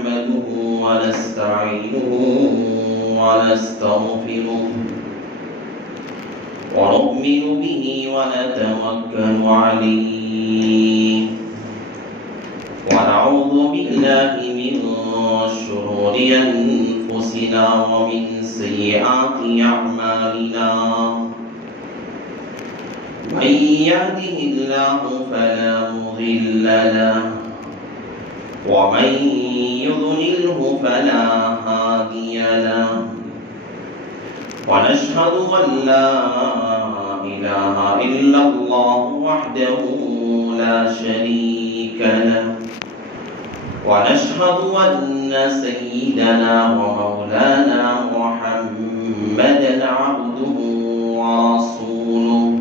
نحمده ونستعينه ونستغفره ونؤمن به ونتوكل عليه ونعوذ بالله من شرور أنفسنا ومن سيئات أعمالنا من يهده الله فلا مضل له ومن يضلله فلا هادي له ونشهد أن لا إله إلا الله وحده لا شريك له ونشهد أن سيدنا ومولانا محمدا عبده ورسوله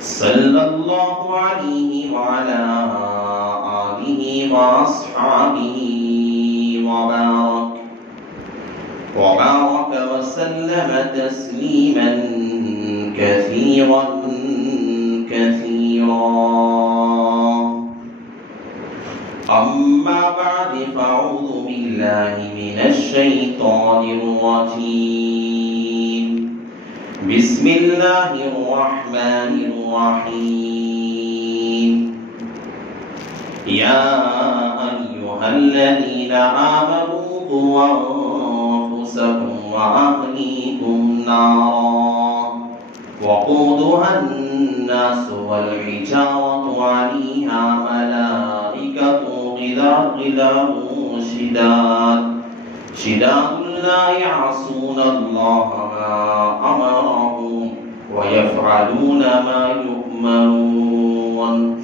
صلى الله عليه وعلى آله وأصحابه وبارك وسلم تسليما كثيرا أما بعد فأعوذ بالله من الشيطان الرجيم بسم الله الرحمن الرحيم يا أيها الذين آمنوا قوا أنفسكم وأهليكم نارا وقودها الناس والحجارة عليها ملائكة غلاظ شداد لا يعصون الله ما أمرهم ويفعلون ما يؤمرون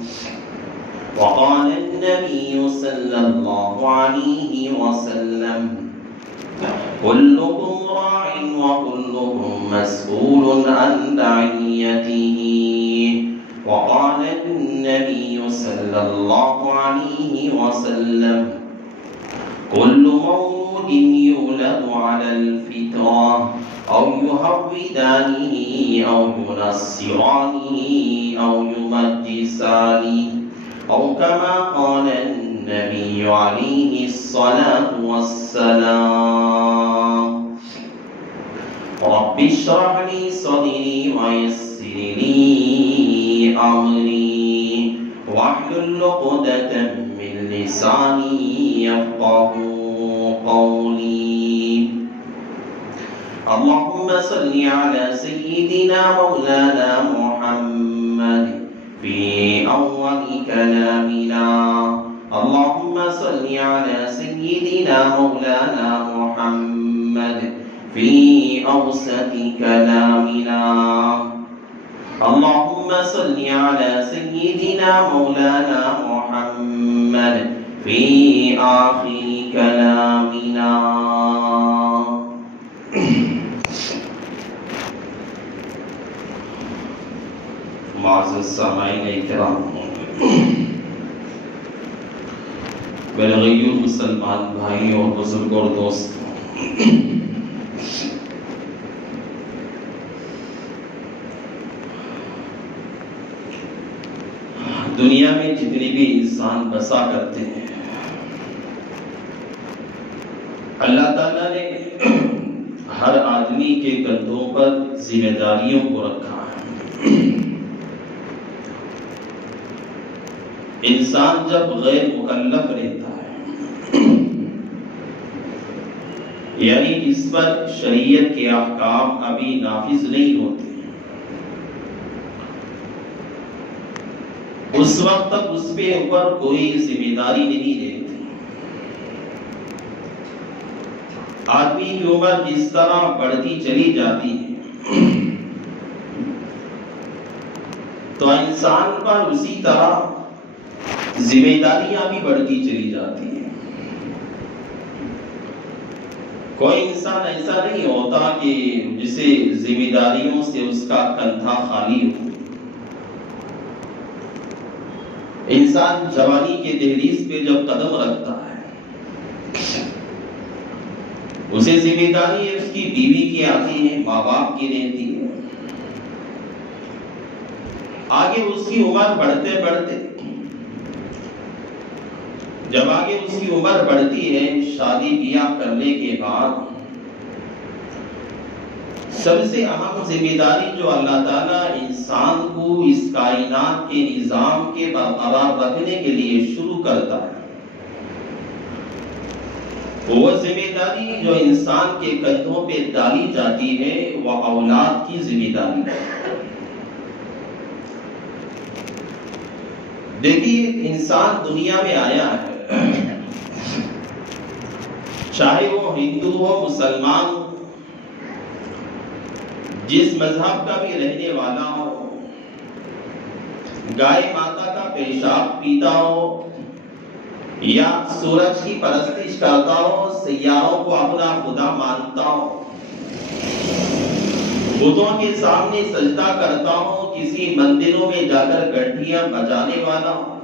وقال النبي صلى الله عليه وسلم كلكم راع وكلكم مسؤول عن رعيته وقال النبي صلى الله عليه وسلم كل مولود يولد على الفطرة أو يهودانه أو ينصرانه أو يمجسانه أو كما قال النبي عليه الصلاة والسلام رب اشرح لي صدري ويسر لي أمري واحلل عقدة من لساني يفقهوا قولي اللهم صل على سيدنا مولانا محمد في أول كلامنا اللهم صل على سيدنا مولانا محمد في أوسط كلامنا اللهم صل على سيدنا مولانا محمد في آخر كلامنا معزز سامعین اکرام میرے غیور مسلمان بھائی اور بزرگ اور دوست دنیا میں جتنے بھی انسان بسا کرتے ہیں اللہ تعالیٰ نے ہر آدمی کے کندھوں پر ذمہ داریوں کو رکھا ہے انسان جب غیر مکلف رہتا ہے یعنی اس پر شریعت کے احکام ابھی نافذ نہیں ہوتے اس وقت تک اس پہ اوپر کوئی ذمہ داری نہیں رہتی آدمی کی عمر جس طرح بڑھتی چلی جاتی ہے تو انسان پر اسی طرح ذمہ داریاں بھی بڑھتی چلی جاتی ہیں کوئی انسان ایسا نہیں ہوتا کہ جسے ذمہ داریوں سے اس کا کندھا خالی ہو انسان جوانی کے دہلیز پہ جب قدم رکھتا ہے اسے ذمہ داری اس کی بیوی کی آتی ہے ماں باپ کی رہتی ہے آگے اس کی عمر بڑھتے بڑھتے جب آگے اس کی عمر بڑھتی ہے، شادی بیاہ کرنے کے بعد سب سے اہم ذمہ داری جو اللہ تعالیٰ انسان کو اس کائنات کے نظام کے برقرار رکھنے کے لیے شروع کرتا ہے، وہ ذمہ داری جو انسان کے کندھوں پہ ڈالی جاتی ہے وہ اولاد کی ذمہ داری ہے۔ دیکھیے، انسان دنیا میں آیا ہے، چاہے وہ ہندو ہو، مسلمان ہو، جس مذہب کا بھی رہنے والا ہو، گائے ماتا کا پیشاب پیتا ہو یا سورج کی پرستش کرتا ہو، سیاروں کو اپنا خدا مانتا ہو، بتوں کے سامنے سجدہ کرتا ہو، کسی مندروں میں جا کر گھنٹیاں بجانے والا ہو،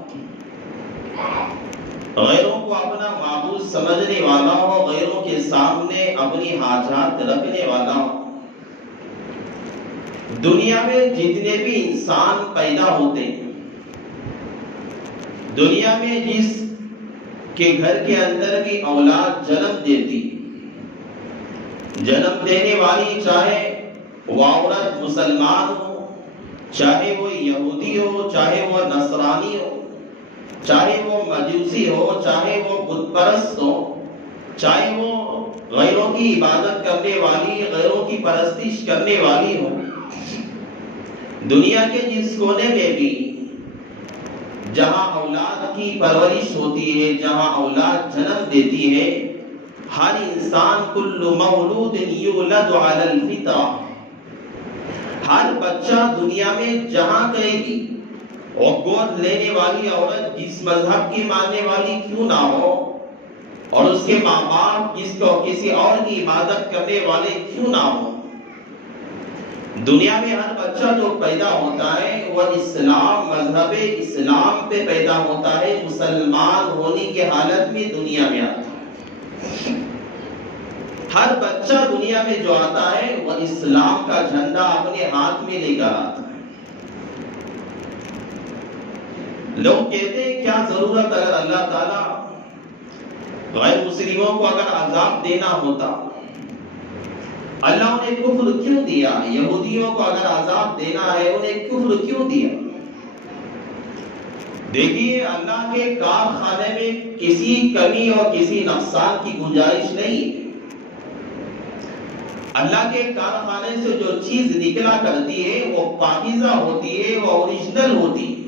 غیروں کو اپنا معبود سمجھنے والا ہو، غیروں کے سامنے اپنی حاجات رکھنے والا ہو، دنیا میں جتنے بھی انسان پیدا ہوتے ہیں، دنیا میں جس کے گھر کے اندر بھی اولاد جنم دیتی، جنم دینے والی چاہے وہ عورت مسلمان ہو، چاہے وہ یہودی ہو، چاہے وہ نصرانی ہو، چاہے وہ مجوسی ہو، چاہے وہ بت پرست ہو، چاہے وہ غیروں کی عبادت کرنے والی، غیروں کی پرستش کرنے والی ہو، دنیا کے جس کونے میں بھی جہاں اولاد کی پرورش ہوتی ہے، جہاں اولاد جنم دیتی ہے، ہر انسان کل مولود یولد علی الفطرہ، ہر بچہ دنیا میں جہاں کہیں بھی اور گود لینے والی عورت جس مذہب کی ماننے والی کیوں نہ ہو، اور اس کے ماں باپ جس کو کسی اور کی عبادت کرنے والے کیوں نہ ہو، دنیا میں ہر بچہ جو پیدا ہوتا ہے وہ اسلام، مذہب اسلام پہ پیدا ہوتا ہے، مسلمان ہونے کی حالت میں دنیا میں آتا ہے۔ ہر بچہ دنیا میں جو آتا ہے وہ اسلام کا جھنڈا اپنے ہاتھ میں لے کر آتا ہے۔ لوگ کہتے ہیں کیا ضرورت اگر اللہ تعالیٰ غیر مسلموں کو اگر عذاب دینا ہوتا، اللہ نے کفر کیوں دیا؟ یہودیوں کو اگر عذاب دینا ہے انہیں کفر کیوں دیا؟ دیکھیے، اللہ کے کارخانے میں کسی کمی اور کسی نقصان کی گنجائش نہیں۔ اللہ کے کارخانے سے جو چیز نکلا کرتی ہے وہ پاکیزہ ہوتی ہے، وہ اوریجنل ہوتی ہے۔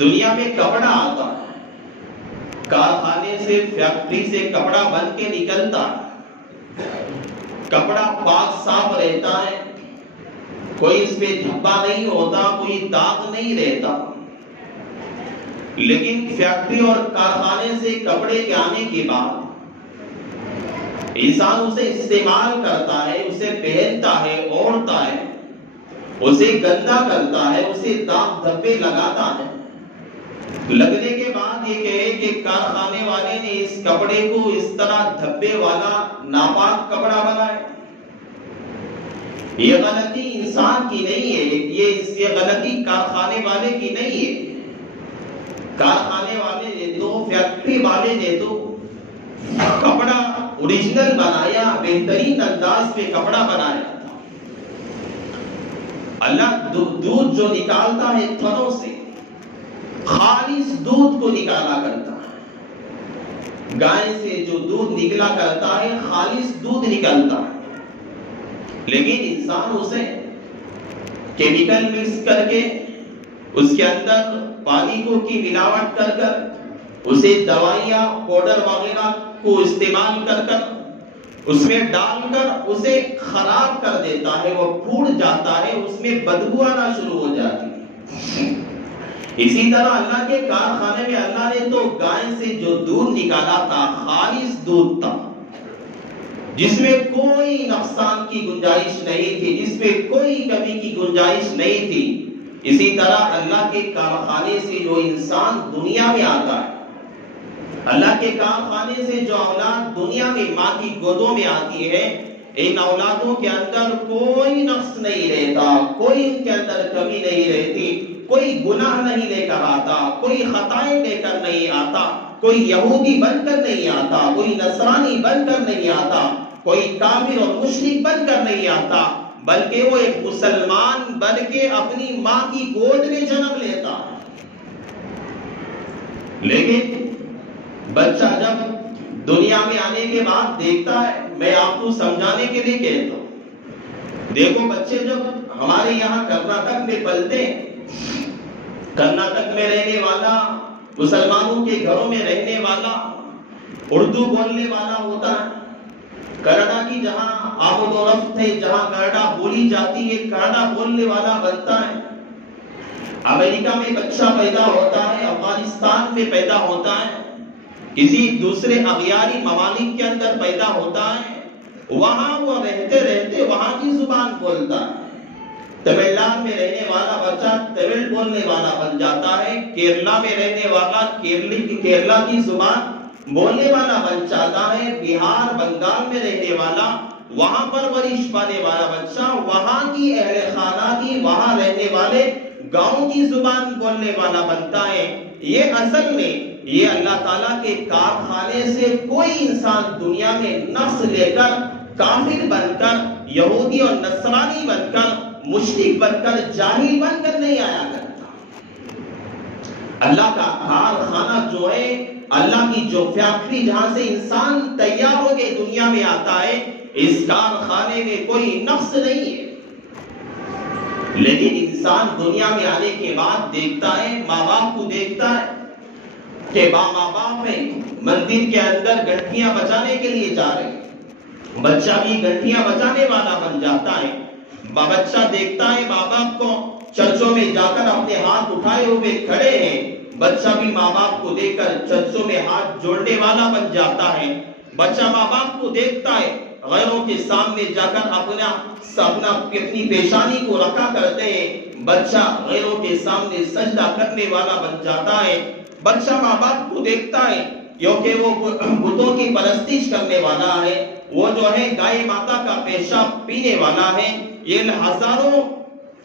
دنیا میں کپڑا آتا ہے، کارخانے سے، فیکٹری سے کپڑا بن کے نکلتا ہے، کپڑا پاک صاف رہتا ہے، کوئی اس پہ دھبا نہیں ہوتا، کوئی داغ نہیں رہتا۔ لیکن فیکٹری اور کارخانے سے کپڑے کے آنے کے بعد انسان اسے استعمال کرتا ہے، اسے پہنتا ہے، اوڑھتا ہے، اسے گندا کرتا ہے، اسے داغ دھبے لگاتا ہے، لگنے کے بعد یہ کہے کہ کارخانے والے نے اس کپڑے کو اس طرح دھبے والا ناپاک کپڑا بنایا۔ یہ غلطی انسان کی نہیں ہے، یہ غلطی کارخانے والے کی نہیں ہے۔ کارخانے والے نے تو، فیکٹری والے نے تو کپڑا اوریجنل بنایا، بہترین انداز پہ کپڑا بنایا تھا۔ اللہ دودھ جو نکالتا ہے تھنوں سے، خالص دودھ کو نکالا کرتا ہے، گائے سے جو دودھ نکلا کرتا ہے خالص دودھ نکلتا ہے، لیکن انسان اسے کیمیکل مکس کر کے، اس کے اندر پانی کو کی ملاوٹ کر کر، اسے دوائیاں، پاؤڈر وغیرہ کو استعمال کر کر، اس میں ڈال کر اسے خراب کر دیتا ہے، وہ پھوٹ جاتا ہے، اس میں بدبو آنا شروع ہو جاتی ہے۔ اسی طرح اللہ کے کارخانے میں اللہ نے تو گائے سے جو دودھ نکالا تھا خالص دودھ تھا، جس میں کوئی نقصان کی گنجائش نہیں تھی، جس میں کوئی کمی کی گنجائش نہیں تھی۔ اسی طرح اللہ کے کارخانے سے جو انسان دنیا میں آتا ہے، اللہ کے کارخانے سے جو اولاد دنیا میں ماں کی گودوں میں آتی ہے، ان اولادوں کے اندر کوئی نقص نہیں رہتا، کوئی ان کے اندر کمی نہیں رہتی، کوئی گناہ نہیں لے کر آتا، کوئی خطائیں لے کر نہیں آتا، کوئی یہودی بن کر نہیں آتا، کوئی نصرانی بن کر نہیں آتا، کوئی کافر اور مشرک بن کر نہیں آتا، بلکہ وہ ایک مسلمان بن کے اپنی ماں کی گود میں جنم لیتا ہے۔ لیکن بچہ جب دنیا میں آنے کے بعد دیکھتا ہے، میں آپ کو سمجھانے کے لیے کہتا ہوں، دیکھو بچے جب ہمارے یہاں کرناٹک میں پلتے ہیں، کرناٹک میں رہنے والا، مسلمانوں کے گھروں میں رہنے والا، اردو بولنے والا ہوتا ہے، کناڈا کی جہاں آمد و رفت ہے، جہاں کناڈا بولی جاتی ہے، کناڈا بولنے والا بنتا ہے۔ امریکہ میں بچہ پیدا ہوتا ہے، افغانستان میں پیدا ہوتا ہے، کسی دوسرے اغیاری ممالک کے اندر پیدا ہوتا ہے، وہاں وہ رہتے رہتے وہاں کی زبان بولتا ہے۔ تمل ناڈو میں رہنے والا بچہ تمل بولنے والا بن جاتا ہے، کیرلا میں رہنے والا کیرلا کی زبان بولنے والا بن جاتا ہے، بہار بنگال میں رہنے والا، وہاں پرورش پانے والا بچہ وہاں کی اہل خانہ کی، وہاں رہنے والے گاؤں کی زبان بولنے والا بنتا ہے۔ یہ اصل میں یہ اللہ تعالیٰ کے کارخانے سے کوئی انسان دنیا میں نفس لے کر، کافر بن کر، یہودی اور نصرانی بن کر، مشرک بن کر، جاہل بن کر نہیں آیا کرتا۔ اللہ کا کارخانہ جو ہے، اللہ کی جو فیکٹری جہاں سے انسان تیار ہو کے دنیا میں آتا ہے، اس کارخانے میں کوئی نفس نہیں ہے۔ لیکن انسان دنیا میں آنے کے بعد دیکھتا ہے، ماں باپ کو دیکھتا ہے کہ ماں باپ ہے مندر کے اندر گھنٹیاں بجانے کے لیے جا رہے ہیں، بچہ بھی گھنٹیاں بجانے والا بن جاتا ہے۔ بچہ دیکھتا ہے ماں باپ کو چرچوں میں جا کر اپنے ہاتھ اٹھائے ہوئے کھڑے ہیں، بچہ بھی ماں باپ کو دیکھ کر چرچوں میں ہاتھ جوڑنے والا بن جاتا ہے۔ بچہ ماں باپ کو دیکھتا ہے، غیروں کے سامنے جا کر اپنی پیشانی کو رکھا کرتے ہیں، بچہ غیروں کے سامنے سجدہ کرنے والا بن جاتا ہے۔ بچہ ماں باپ کو دیکھتا ہے کیونکہ وہ بتوں کی پرستش کرنے والا ہے، وہ جو ہے گائے ماتا کا پیشاب پینے والا ہے، یہ ہزاروں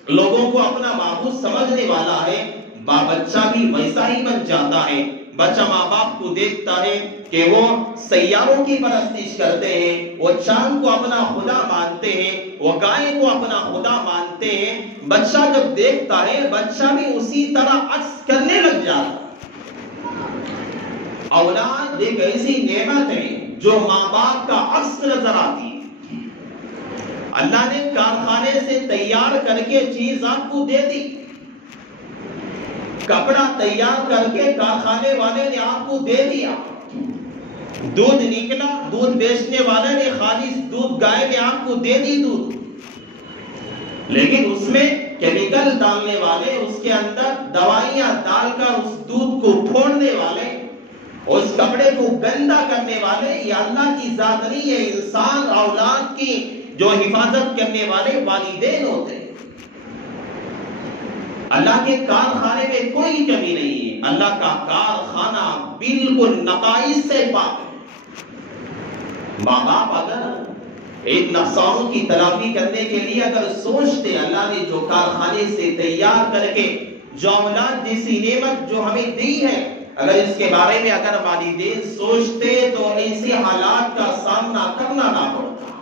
لوگوں کو اپنا معبود سمجھنے والا ہے۔ بچہ بھی ویسا ہی بن جاتا ہے۔ بچہ ماں باپ کو دیکھتا ہے کہ وہ سیاروں کی پرستش کرتے ہیں، وہ چاند کو اپنا خدا مانتے ہیں، وہ گائے کو اپنا خدا مانتے ہیں۔ بچہ جب دیکھتا ہے، بچہ بھی اسی طرح عکس کرنے لگ جاتا ہے۔ اولاد ایک ایسی نعمت ہے جو ماں باپ کا عکس نظر آتی ہے۔ اللہ نے کارخانے سے تیار کر کے چیز آپ کو دے دی، کپڑا تیار کر کے کارخانے والے نے آپ کو دے دیا، دودھ نکلا، دودھ بیچنے والے نے خالص دودھ گائے نے آپ کو دے دی دودھ، لیکن اس میں کیمیکل ڈالنے والے، اس کے اندر دوائیاں ڈال کر اس دودھ کو پھوڑنے والے، اس کپڑے کو گندا کرنے والے، یہ اللہ کی ذات نہیں ہے، انسان اولاد کی جو حفاظت کرنے والے والدین ہوتے ہیں۔ اللہ کے کارخانے میں کوئی کمی نہیں ہے، اللہ کا کارخانہ بالکل نقائص سے پاک ہے۔ ماں باپ اگر ان نقصانوں کی تلافی کرنے کے لیے اگر سوچتے، اللہ نے جو کارخانے سے تیار کر کے جو اولاد جیسی نعمت جو ہمیں دی ہے، اگر اس کے بارے میں اگر والدین سوچتے تو ایسے حالات کا سامنا کرنا نہ پڑتا۔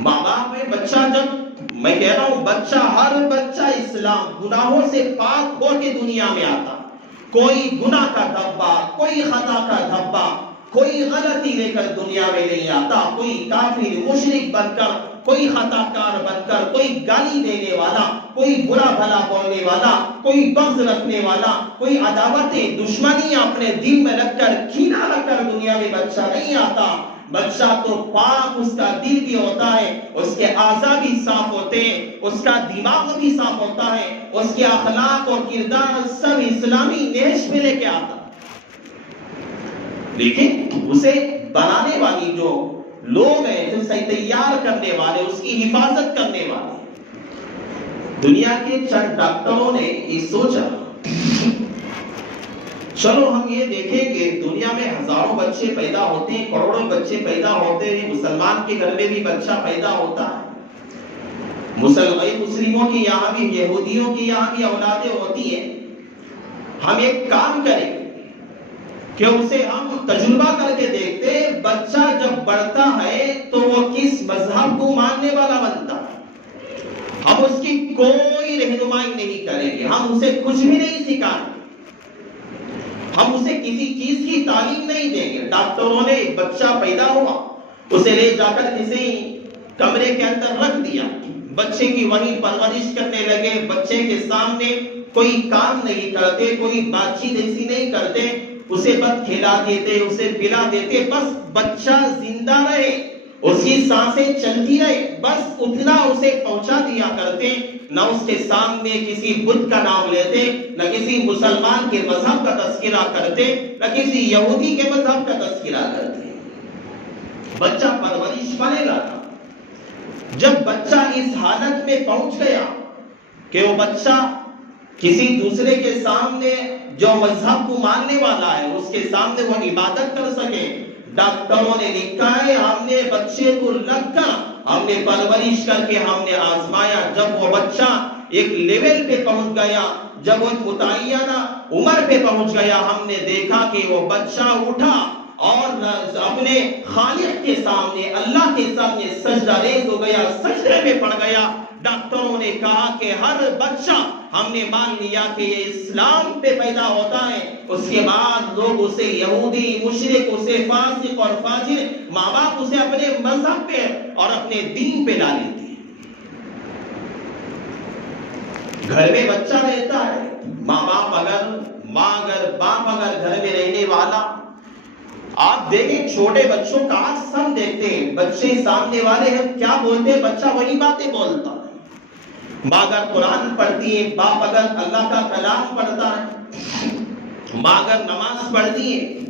ماں باپ میں بچہ جب، میں کہہ رہا ہوں بچہ، ہر بچہ اسلام گناہوں سے پاک ہو کے دنیا میں آتا، کوئی گناہ کا دھبا، کوئی خطا کا دھبا، کوئی غلطی لے کر دنیا میں نہیں آتا، کوئی کافر مشرک بن کر، کوئی خطا کار بن کر، کوئی گالی دینے والا، کوئی برا بھلا بولنے والا، کوئی بغض رکھنے والا، کوئی عداوتیں دشمنی اپنے دل میں رکھ کر، کینہ رکھ کر دنیا میں بچہ نہیں آتا۔ بچہ تو پاک اس کا دل بھی ہوتا ہے، اس کے اعضاء بھی صاف ہوتے ہیں، اس کا دماغ بھی صاف ہوتا ہے، اس کے اخلاق اور کردار سب اسلامی نہج میں لے کے آتا۔ لیکن اسے بنانے والی جو لوگ ہیں، جو اسے تیار کرنے والے، اس کی حفاظت کرنے والے، دنیا کے چند ڈاکٹروں نے یہ سوچا، چلو ہم یہ دیکھیں کہ دنیا میں ہزاروں بچے پیدا ہوتے ہیں، کروڑوں بچے پیدا ہوتے ہیں، مسلمان کے گھر میں بھی بچہ پیدا ہوتا ہے، مسلموں کی یہاں بھی، یہودیوں کی یہاں بھی اولادیں ہوتی ہیں۔ ہم ایک کام کریں کہ اسے ہم تجربہ کر کے دیکھتے ہیں، بچہ جب بڑھتا ہے تو وہ کس مذہب کو ماننے والا بنتا ہے۔ ہم اس کی کوئی رہنمائی نہیں کریں گے، ہم اسے کچھ بھی نہیں سکھائیں گے، ہم اسے کسی چیز کی تعلیم نہیں دیں گے۔ ڈاکٹروں نے ایک بچہ پیدا ہوا، اسے لے جا کر کسی کمرے کے اندر رکھ دیا، بچے کی وہیں پرورش کرنے لگے، بچے کے سامنے کوئی کام نہیں کرتے، کوئی بات چیت ایسی نہیں کرتے، اسے بس کھلا دیتے، اسے پلا دیتے، بس بچہ زندہ رہے، اس کی سانسیں چلتی رہے، بس اتنا اسے پہنچا دیا کرتے۔ نہ اس کے سامنے کسی بدھ کا نام لیتے، نہ کسی مسلمان کے مذہب کا تذکرہ کرتے، نہ کسی یہودی کے مذہب کا تذکرہ کرتے۔ بچہ پرورش پائے گا۔ جب بچہ اس حالت میں پہنچ گیا کہ وہ بچہ کسی دوسرے کے سامنے جو مذہب کو ماننے والا ہے اس کے سامنے وہ عبادت کر سکے، ڈاکٹروں نے لکھا ہے ہم نے بچے کو رکھا، ہم نے پرورش کر کے ہم نے آزمایا، جب وہ بچہ ایک لیول پہ پہنچ گیا، جب وہ متعینہ عمر پہ پہنچ گیا، ہم نے دیکھا کہ وہ بچہ اٹھا اور اپنے خالق کے سامنے، اللہ کے سامنے سجدہ ریز ہو گیا، سجدے میں پڑ گیا۔ ڈاکٹروں نے کہا کہ ہر بچہ ہم نے مان لیا کہ یہ اسلام پہ پیدا ہوتا ہے، اس کے بعد لوگ اسے یہودی، مشرک، اسے فاسق اور فاجر، ماں باپ اسے اپنے مذہب پہ اور اپنے دین پہ لا لیتے ہیں۔ گھر میں بچہ رہتا ہے، ماں اگر باپ اگر گھر میں رہنے والا، آپ دیکھیں چھوٹے بچوں کا آج سب دیکھتے ہیں، بچے سامنے والے ہیں کیا بولتے ہیں، بچہ وہی باتیں بولتا ہے۔ ماں اگر قرآن پڑھتی ہے، باپ اگر اللہ کا کلام پڑھتا ہے، ماں اگر نماز پڑھتی ہے،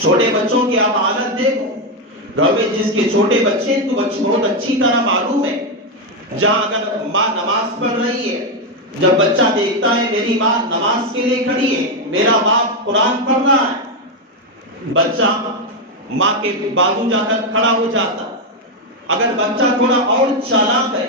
چھوٹے بچوں کی آپ حالت دیکھو، گھر میں جس کے چھوٹے بچے ہیں تو بچے بہت اچھی طرح معلوم ہے، جہاں اگر ماں نماز پڑھ رہی ہے، جب بچہ دیکھتا ہے میری ماں نماز کے لیے کھڑی ہے، میرا باپ قرآن پڑھ رہا ہے، بچہ ماں کے بازو جا کر کھڑا ہو جاتا۔ اگر بچہ تھوڑا اور چالاک ہے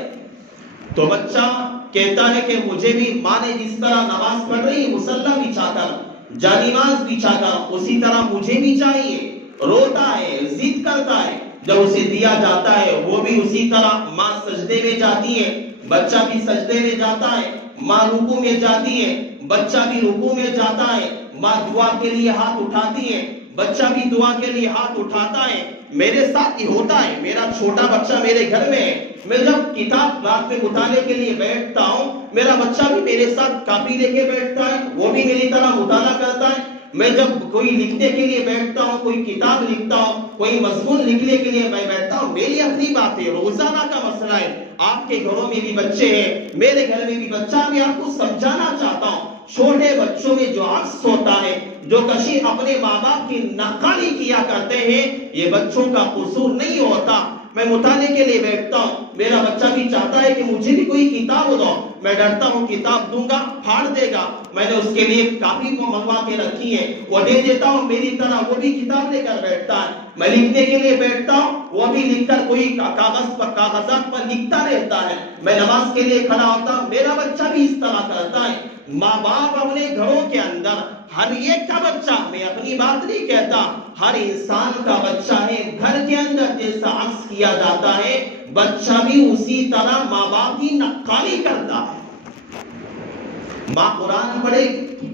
تو بچہ کہتا ہے کہ مجھے بھی ماں نے جس طرح نماز پڑھ رہی ہے مصلی بچھا کر، جانماز بچھا کر، اسی طرح مجھے بھی چاہیے، روتا ہے، ضد کرتا ہے، جب اسے دیا جاتا ہے وہ بھی اسی طرح ماں سجدے میں جاتی ہے، بچہ بھی سجدے میں جاتا ہے، ماں رکوع میں جاتی ہے، بچہ بھی رکوع میں جاتا ہے، ماں دعا کے لیے ہاتھ اٹھاتی ہے، بچہ بھی دعا کے لیے ہاتھ اٹھاتا ہے۔ میرے ساتھ ہی ہوتا ہے، میرا چھوٹا بچہ میرے گھر میں ہے، میں جب کتاب رات میں مطالعے کے لیے بیٹھتا ہوں، میرا بچہ بھی میرے ساتھ کاپی لے کے بیٹھتا ہے، وہ بھی میری طرح مطالعہ کرتا ہے۔ میں جب کوئی لکھنے کے لیے بیٹھتا ہوں، کوئی کتاب لکھتا ہوں، کوئی مضمون لکھنے کے لیے میں بیٹھتا ہوں، میری اپنی بات ہے، روزانہ کا مسئلہ ہے۔ آپ کے گھروں میں بھی بچے ہیں، میرے گھر میں بھی بچہ، میں آپ کو سمجھانا چاہتا ہوں، چھوٹے بچوں میں جو عکس ہوتا ہے، جو کشی اپنے ماں باپ کی نقالی کیا کرتے ہیں، یہ بچوں کا قصور نہیں ہوتا۔ میں مطالعے کے لیے بیٹھتا ہوں، میرا بچہ بھی چاہتا ہے کہ مجھے بھی کوئی کتاب دو، میں ڈرتا ہوں کتاب دوں گا پھاڑ دے گا، میں نے اس کے لیے کاپی کو منگوا کے رکھی ہے، وہ دے دیتا ہوں، میری طرح وہ بھی کتاب لے کر بیٹھتا ہے۔ میں لکھنے کے لیے بیٹھتا ہوں، وہ بھی لکھ کر کوئی کاغذات پر لکھتا رہتا ہے۔ میں نماز کے لیے کھڑا ہوتا ہوں، میرا بچہ بھی اس طرح کرتا ہے۔ ماں باپ اپنے گھروں کے اندر ہر ایک کا بچہ، میں اپنی بات نہیں کہتا، ہر انسان کا بچہ ہے، گھر کے اندر جیسا عکس کیا جاتا ہے، بچہ بھی اسی طرح ماں باپ کی نقالی کرتا ہے۔ ماں قرآن پڑھے گی،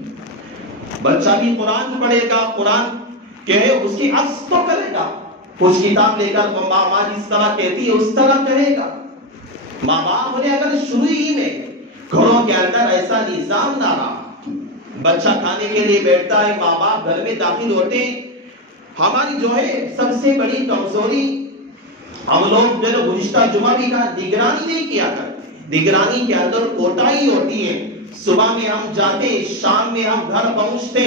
بچہ بھی قرآن پڑھے گا، قرآن کہے اس کی عکس تو کرے گا، کچھ کتاب لے کر ماں جس طرح کہتی ہے اس طرح کہے گا۔ ماں باپ نے اگر شروع ہی میں گھروں کے اندر ایسا نظام نہ رہا، بچہ کھانے کے لیے بیٹھتا ہے، ماں باپ گھر میں داخل ہوتے ہیں، ہماری جو ہے سب سے بڑی کمزوری، ہم لوگ جو گزشتہ جمعہ بھی کہا نگرانی نہیں کیا کرتے، نگرانی کے اندر کوتاہی ہوتی ہے۔ صبح میں ہم جاتے، شام میں ہم گھر پہنچتے،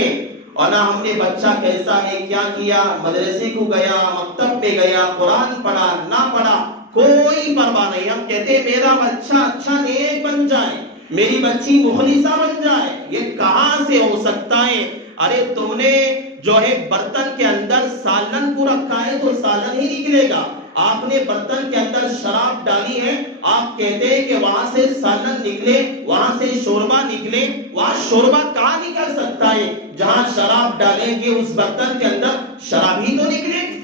اور نہ ہم نے بچہ کیسا ہے، کیا کیا، مدرسے کو گیا، مکتب پہ گیا، قرآن پڑھا نہ پڑھا، کوئی پرواہ نہیں، ہم کہتے میرا بچہ اچھا نیک بن جائے، میری بچی مخلصہ بن جائے، یہ کہاں سے ہو سکتا ہے؟ ارے تم نے جو ہے برتن کے اندر سالن کو رکھا ہے تو سالن ہی نکلے گا، آپ نے برتن کے اندر شراب ڈالی ہے، آپ کہتے ہیں کہ وہاں سے سالن نکلے، وہاں سے شوربا نکلے، وہاں شوربا کہاں نکل سکتا ہے؟ جہاں شراب ڈالیں گے اس برتن کے اندر شراب ہی تو نکلے گی۔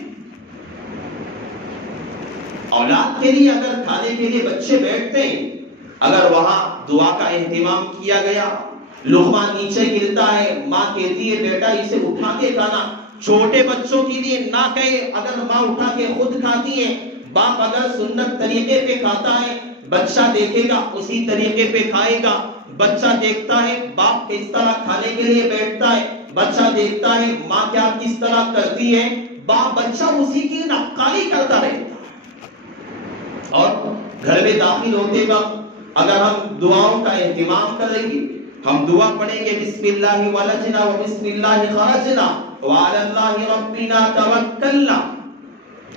اولاد کے لیے اگر کھانے کے لیے بچے بیٹھتے ہیں، اگر وہاں دعا کا اہتمام کیا گیا، لقمہ نیچے گرتا ہے، ماں کہتی ہے بیٹا اسے اٹھا کے کھانا، چھوٹے بچوں کے لیے نہ کہے، اگر ماں اٹھا کے خود کھاتی ہے، باپ اگر سنت طریقے پہ کھاتا ہے، بچہ دیکھے گا اسی طریقے پہ کھائے گا۔ بچہ دیکھتا ہے باپ کس طرح کھانے کے لیے بیٹھتا ہے، بچہ دیکھتا ہے ماں کیا کس طرح کرتی ہے، بچہ اسی کی نقالی کرتا رہتا ہے۔ اور گھر میں داخل ہوتے وقت اگر ہم دعاؤں کا اہتمام کریں گے، ہم دعا پڑھیں گے بسم اللہ ولجنا و بسم اللہ خرجنا وعلی اللہ ربنا توکلنا،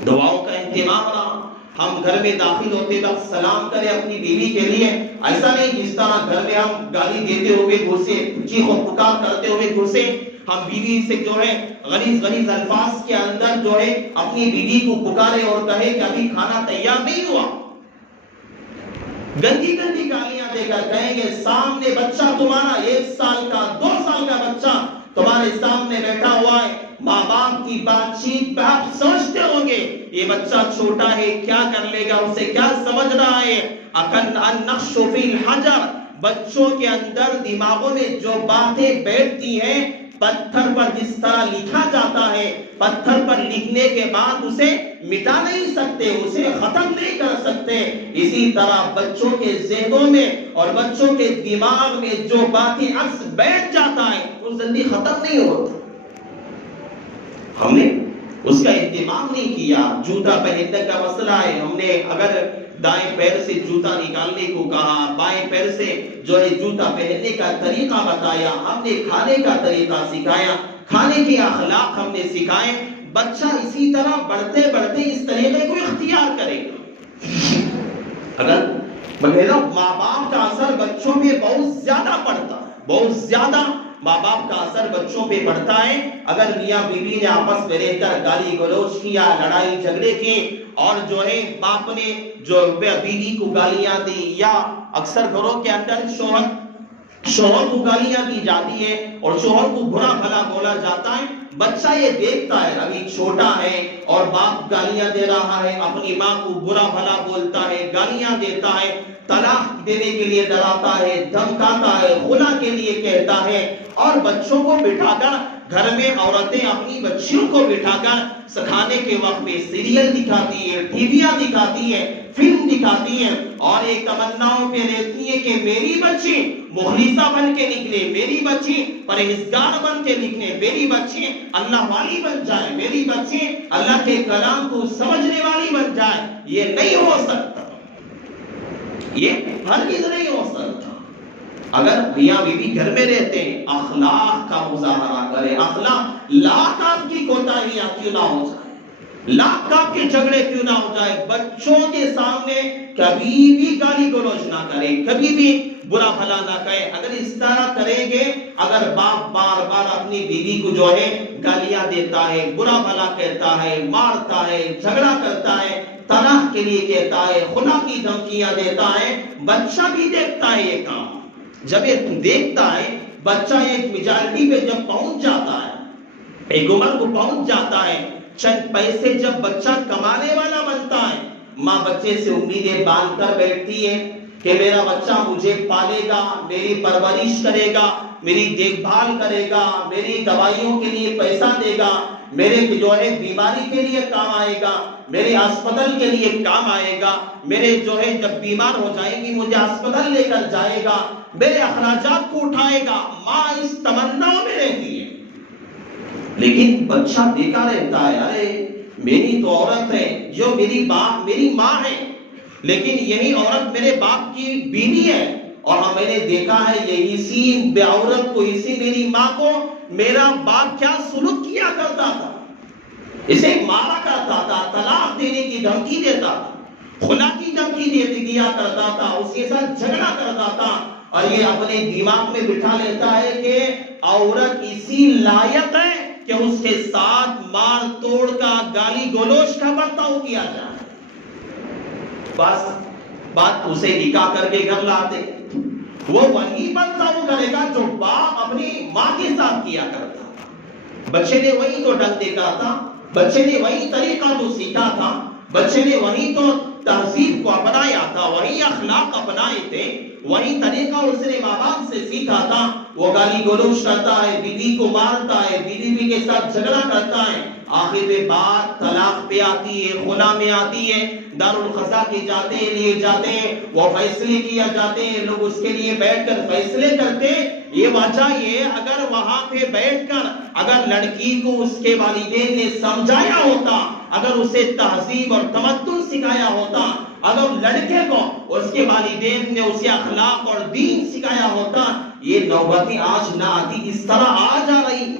دعاؤں کا اہتمام رہا۔ ہم گھر میں داخل ہوتے وقت سلام کریں اپنی بیوی کے لیے، ایسا نہیں جس طرح گھر میں ہم گالی دیتے ہوئے گھسے، چیخ و پکار کرتے ہوئے گھسے، ہم بیوی سے جو ہے غلیظ الفاظ کے اندر جو ہے اپنی بیوی کو پکارے اور کہے کہ ابھی کھانا تیار نہیں ہوا، گندی گندی گالیاں دے کر کہیں گے سامنے بچہ تمہارا 1 سال کا 2 سال کا بچہ تمہارے سامنے بیٹھا ہوا ہے، ماں باپ کی بات چیت پہ آپ سوچتے ہوں گے یہ بچہ چھوٹا ہے کیا کر لے گا، اسے کیا سمجھ رہا ہے۔ اکن النقش فی الحجر، بچوں کے اندر دماغوں میں جو باتیں بیٹھتی ہیں، پتھر پر جس طرح لکھا جاتا ہے، پتھر پر لکھنے کے بعد اسے مٹا نہیں سکتے، اسے ختم نہیں کر سکتے، اسی طرح بچوں کے ذہنوں میں اور بچوں کے دماغ میں جو باتیں عکس بیٹھ جاتا ہے وہ جلدی ختم نہیں ہوتا۔ ہم نے اس کا اہتمام نہیں کیا۔ جوتا پہننے کا مسئلہ ہے، ہم نے اگر دائیں پیر سے جوتا نکالنے کو کہا، بائیں پیر سے جو ہے جوتا پہننے کا طریقہ بتایا، ہم نے کھانے کا طریقہ سکھایا، کھانے کے اخلاق ہم نے سکھائے، بچہ اسی طرح بڑھتے بڑھتے اس طریقے کو اختیار کرے گا۔ اگر بغیر ماں باپ کا اثر بچوں پہ بہت زیادہ پڑتا ہے، بہت زیادہ ماں باپ کا اثر بچوں پہ پڑتا ہے۔ اگر میاں بیوی نے آپس میں رہ کر گالی گلوچ کیا، لڑائی جھگڑے کی، اور جو ہے باپ نے جو بیوی کو گالیاں دی، یا اکثر گھروں کے اندر شوہر کو گالیاں دی جاتی ہے اور شوہر کو برا بھلا بولا جاتا ہے، بچہ یہ دیکھتا ہے ابھی چھوٹا ہے اور باپ گالیاں دے رہا ہے، اپنی ماں کو برا بھلا بولتا ہے، گالیاں دیتا ہے، طلاق دینے کے لیے ڈراتا ہے، دھمکاتا ہے، خلا کے لیے کہتا ہے، اور بچوں کو بٹھا کر گھر میں عورتیں اپنی بچیوں کو بٹھا کر سکھانے کے وقت میں سیریل دکھاتی ہے، ٹی ویاں دکھاتی ہے، فلم دکھاتی ہے، اور ایک تمناؤں پہ رہتی ہے کہ میری بچی مخلصہ بن کے نکلے، میری بچی پرہیزگار بن کے نکلے، میری بچی اللہ والی بن جائے، میری بچی اللہ کے کلام کو سمجھنے والی بن جائے۔ یہ نہیں ہو سکتا، یہ ہرگز نہیں ہو سکتا۔ اگر میاں بیوی گھر میں رہتے ہیں، اخلاق کا مظاہرہ کریں، اخلاق، لاکھ آپ کی کوتاہیاں کیوں نہ ہو جائے، لاکھ آپ کے جھگڑے کیوں نہ ہو جائے، بچوں کے سامنے کبھی بھی گالی گلوچ نہ کریں، کبھی بھی برا بھلا نہ کہیں۔ اگر اس طرح کریں گے، اگر باپ بار بار اپنی بیوی کو جو ہے گالیاں دیتا ہے، برا بھلا کہتا ہے، مارتا ہے، جھگڑا کرتا ہے، طلاق کے لیے کہتا ہے، خلا کی دھمکیاں دیتا ہے، بچہ بھی دیکھتا ہے یہ کام۔ جب یہ دیکھتا ہے بچہ ایک میجارٹی پہ جب پہنچ جاتا ہے، ایک عمر کو پہنچ جاتا ہے، چند پیسے جب بچہ کمانے والا بنتا ہے، ماں بچے سے امیدیں باندھ کر بیٹھتی ہے کہ میرا بچہ مجھے پالے گا، میری پرورش کرے گا، میری دیکھ بھال کرے گا، میری دوائیوں کے لیے پیسہ دے گا، میرے جو ہے بیماری کے لیے کام آئے گا، میرے ہسپتال کے لیے کام آئے گا، میرے جو ہے جب بیمار ہو جائے گی مجھے ہسپتال لے کر جائے گا، میرے اخراجات کو اٹھائے گا۔ ماں اس تمنا میں رہتی ہے، لیکن بچہ دیکھا رہتا ہے ارے میری تو عورت ہے جو میری ماں ہے، لیکن یہی عورت میرے باپ کی بیوی ہے، اور میں نے دیکھا ہے یہ اسی عورت کو، اسی میری ماں کو میرا باپ کیا سلوک کیا کرتا تھا، اسے مارا کرتا تھا، طلاق دینے کی دھمکی دیتا تھا، خلا کی دھمکی دیا کرتا تھا، اس کے ساتھ جھگڑا کرتا تھا، اور یہ اپنے دماغ میں بٹھا لیتا ہے کہ عورت اسی لائق ہے کہ اس کے ساتھ مار توڑ کا گالی گلوچ کا برتاؤ کیا جائے. بس بات اسے نکاح کر کے گھر لاتے، وہ وہی برتاؤ کرے گا جو باپ اپنی ماں کے ساتھ کیا کرتا تھا. بچے نے وہی تو ڈھنگ دیکھا تھا، بچے نے وہی طریقہ تو سیکھا تھا، بچے نے وہی تو تہذیب کو اپنایا تھا، وہی اخلاق اپنائے تھے، وہی طریقہ اس نے ماں باپ سے سیکھا تھا. وہ گالی گلوچ کرتا ہے، بیوی کو مارتا ہے، بیوی کے ساتھ جھگڑا کرتا ہے، آخر میں بات طلاق پہ آتی ہے، خلا میں آتی ہے، دارالقضا کے جاتے ہیں، لیے جاتے ہیں، وہ فیصلے کیا جاتے ہیں، لوگ اس کے لیے بیٹھ کر فیصلے کرتے ہیں. یہ وجہ یہ اگر وہاں پہ بیٹھ کر اگر لڑکی کو اس کے والدین نے سمجھایا ہوتا، اگر اسے تہذیب اور تمدن سکھایا ہوتا، اگر لڑکے کو اس کے والدین نے اسے اخلاق اور دین سکھایا ہوتا، یہ نوبتیں آج نہ آتی. اس طرح آج آ رہی.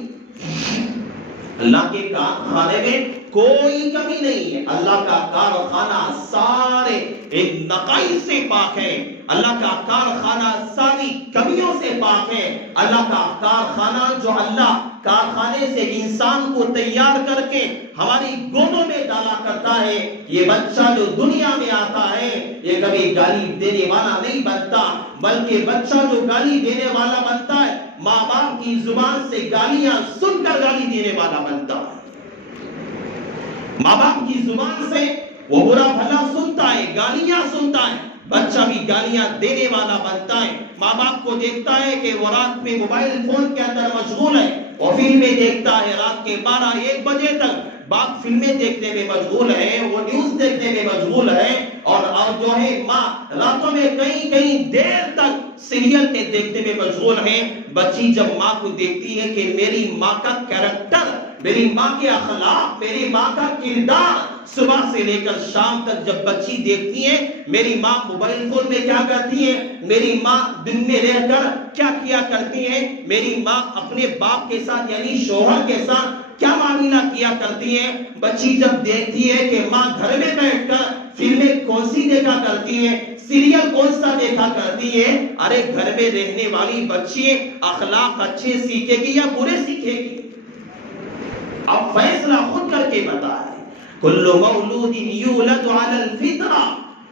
اللہ کے کارخانے میں کوئی کمی نہیں ہے. اللہ کا کارخانہ سارے نقائص سے پاک ہے. اللہ کا کارخانہ ساری کمیوں سے پاک ہے. اللہ کا کارخانہ جو اللہ کارخانے سے انسان کو تیار کر کے ہماری گودوں میں ڈالا کرتا ہے، یہ بچہ جو دنیا میں آتا ہے یہ کبھی گالی دینے والا نہیں بنتا، بلکہ بچہ جو گالی دینے والا بنتا ہے ماں باپ کی زبان سے گالیاں سن کر گالی دینے والا بنتا ہے. ماں باپ کی زبان سے وہ برا بھلا سنتا ہے، گالیاں سنتا ہے، بچہ بھی گالیاں دینے والا بنتا ہے. ماں باپ کو دیکھتا ہے کہ وہ رات میں موبائل فون کے اندر مشغول ہے، وہ فلمیں دیکھتا ہے رات کے 12-1 بجے تک، باپ فلمیں دیکھنے میں مشغول ہے، وہ نیوز دیکھنے میں مشغول ہے، اور جو ہے ماں راتوں میں کئی دیر تک سیریل کے دیکھنے میں مشغول ہے. بچی جب ماں کو دیکھتی ہے کہ میری ماں کا کیریکٹر، میری ماں کے اخلاق، میری ماں کا کردار، صبح سے لے کر شام تک جب بچی دیکھتی ہے میری ماں موبائل فون میں کیا کرتی ہے، میری ماں دن میں رہ کر کیا کیا کرتی ہے، میری ماں اپنے باپ کے ساتھ یعنی شوہر کے ساتھ کیا معاملہ کیا کرتی ہے، بچی جب دیکھتی ہے کہ ماں گھر میں بیٹھ کر فلمیں کون سی دیکھا کرتی ہے، سیریل کون سا دیکھا کرتی ہے، ارے گھر میں رہنے والی بچی اخلاق اچھے سیکھے گی یا برے سیکھے گی؟ اب فیصلہ خود کر کے بتا ہے. کل مولود یولد علی الفطرہ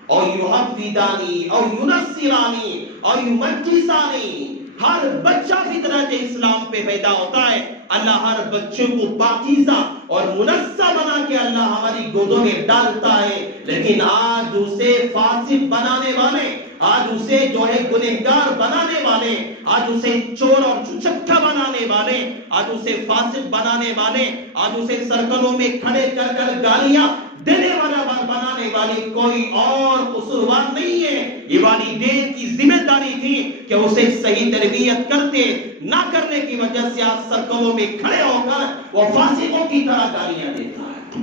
او یحفظانی او ینصرانی او یمجسانی. ہر بچہ فطرت اسلام پہ پیدا ہوتا ہے. اللہ ہر بچے کو پاکیزہ اور منزہ بنا کے اللہ ہماری گودوں میں ڈالتا ہے، لیکن آج اسے فاسق بنانے والے، آج اسے جو ہے گنہگار بنانے والے، آج اسے چور اور چچکا بنانے والے، آج اسے فاسق بنانے والے، آج اسے سرکلوں میں کھڑے کر کر گالیاں دینے والا بنانے والی کوئی اور قصوروار نہیں ہے. یہ والدین کی ذمہ داری تھی کہ اسے صحیح تربیت کرتے، نہ کرنے کی وجہ سے آج سرکلوں میں کھڑے ہو کر وہ فاسقوں کی طرح گالیاں دیتا ہے.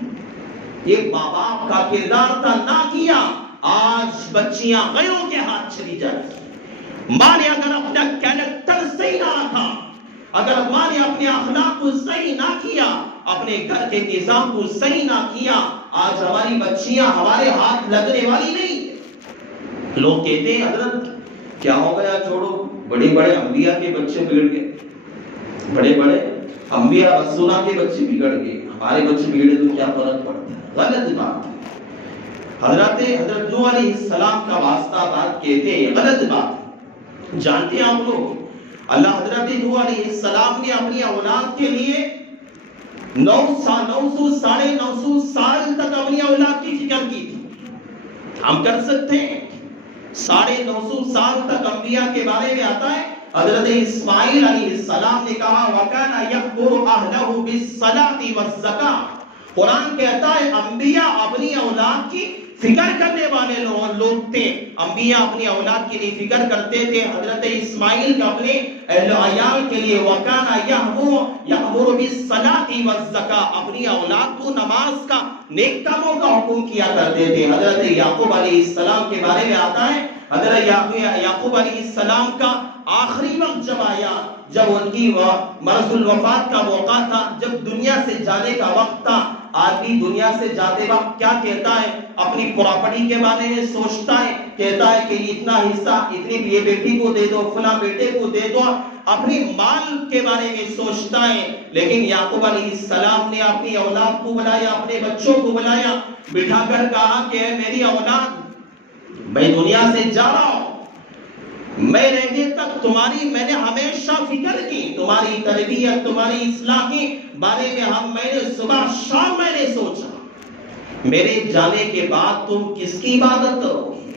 یہ ماں باپ کا کردار تھا، نہ کیا، آج بچیاں غیروں کے ہاتھ چلی جاتی. ماں نے اگر اپنا کیریکٹر صحیح نہ رکھا، اگر ماں نے اپنے اخلاق کو صحیح نہ کیا، اپنے گھر کے نظام کو صحیح نہ کیا، آج ہماری بچیاں ہمارے ہاتھ لگنے والی نہیں. لوگ کہتے ہیں حضرت کیا ہو گیا، چھوڑو، بڑے بڑے انبیاء کے بچے بگڑ گئے، بڑے بڑے انبیاء رسولہ کے بچے بگڑ گئے، ہمارے بچے بگڑے تو کیا فرق پڑتا ہے؟ غلط بات ہے. حضرت نوح علیہ السلام کا واسطہ بات کہتے ہیں، غلط بات ہے. جانتے ہیں آپ لوگ اللہ حضرت نوح علیہ السلام نے اپنی اولاد کے لیے 900 ساڑھے 900 سال تک اپنی اولاد کی فکر کی تھی. ہم کر سکتے ہیں؟ 950 سال تک انبیاء کے بارے میں آتا ہے. حضرت اسماعیل علیہ السلام نے کہا وَكَانَ يَأْمُرُ أَهْلَهُ بِالصَّلَاةِ وَالزَّكَاةِ. قرآن کہتا ہے انبیاء اپنی اولاد کی فکر کرنے والے لوگ تھے. انبیاء اپنی اولاد کے لیے فکر کرتے تھے. حضرت اسماعیل کا اپنے اہل و عیال کے لیے وَكَانَ يَأْمُرُ بِالصَّلَاةِ وَالزَّكَاةِ. اپنی اولاد کو نماز کا، نیک کاموں کا حکم کیا کرتے تھے. حضرت یعقوب علیہ السلام کے بارے میں آتا ہے، حضرت یعقوب علیہ السلام کا آخری وقت جب آیا، جب ان کی مرض الوفات کا موقع تھا، جب دنیا سے جانے کا وقت تھا، آدمی دنیا سے جاتے وقت کیا کہتا ہے؟ اپنی پراپرٹی کے بارے میں سوچتا ہے، کہتا ہے کہ اتنا حصہ اتنی یہ بیٹی کو دے دو، فلاں بیٹے کو دے دو، اپنی مال کے بارے میں سوچتا ہے۔ لیکن یعقوب علیہ السلام نے اپنی اولاد کو بلایا، اپنے بچوں کو بلایا، بٹھا کر کہا کہ اے میری اولاد، میں دنیا سے جا رہا ہوں، میں رہنے تک تمہاری میں نے ہمیشہ فکر کی، تمہاری تربیت، تمہاری اصلاح کے بارے میں میں نے صبح شام میں نے سوچا، میرے جانے کے بعد تم کس کی عبادت کرو گے؟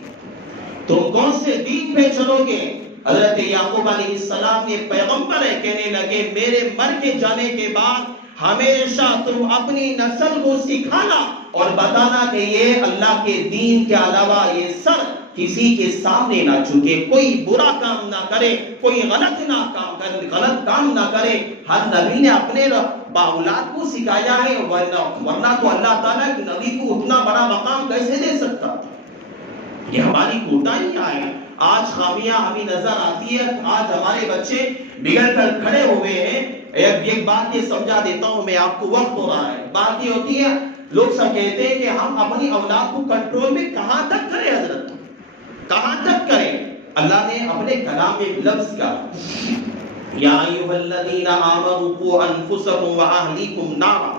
تم کون سے دین پہ چلو گے؟ حضرت یعقوب علیہ السلام یہ پیغمبر ہے، کہنے لگے میرے مر کے جانے کے بعد ہمیشہ تم اپنی نسل کو سکھانا اور بتانا کہ یہ اللہ کے دین کے علاوہ یہ سر کسی کے سامنے نہ جھکے، کوئی برا کام نہ کرے، کوئی غلط کام نہ کرے۔ ہر نبی نے اپنے اولاد کو سکھایا ہے، ورنہ تو اللہ تعالیٰ ایک نبی کو اتنا بڑا مقام کیسے دے سکتا تھا؟ یہ ہماری کوتاہیاں ہیں، آج خامیاں ہمیں نظر آتی ہے، آج ہمارے بچے بگڑ کر کھڑے ہوئے ہیں۔ ایک بات یہ سمجھا دیتا ہوں میں آپ کو، وقت ہو رہا ہے، بات یہ ہوتی ہے لوگ سب کہتے ہیں کہ ہم اپنی اولاد کو کنٹرول میں کہاں تک کریں حضرت، کہاں تک کریں؟ اللہ نے اپنے کلام میں لفظ کا یا ایھا الذین آمنوا قوا انفسکم واہلیکم نارا،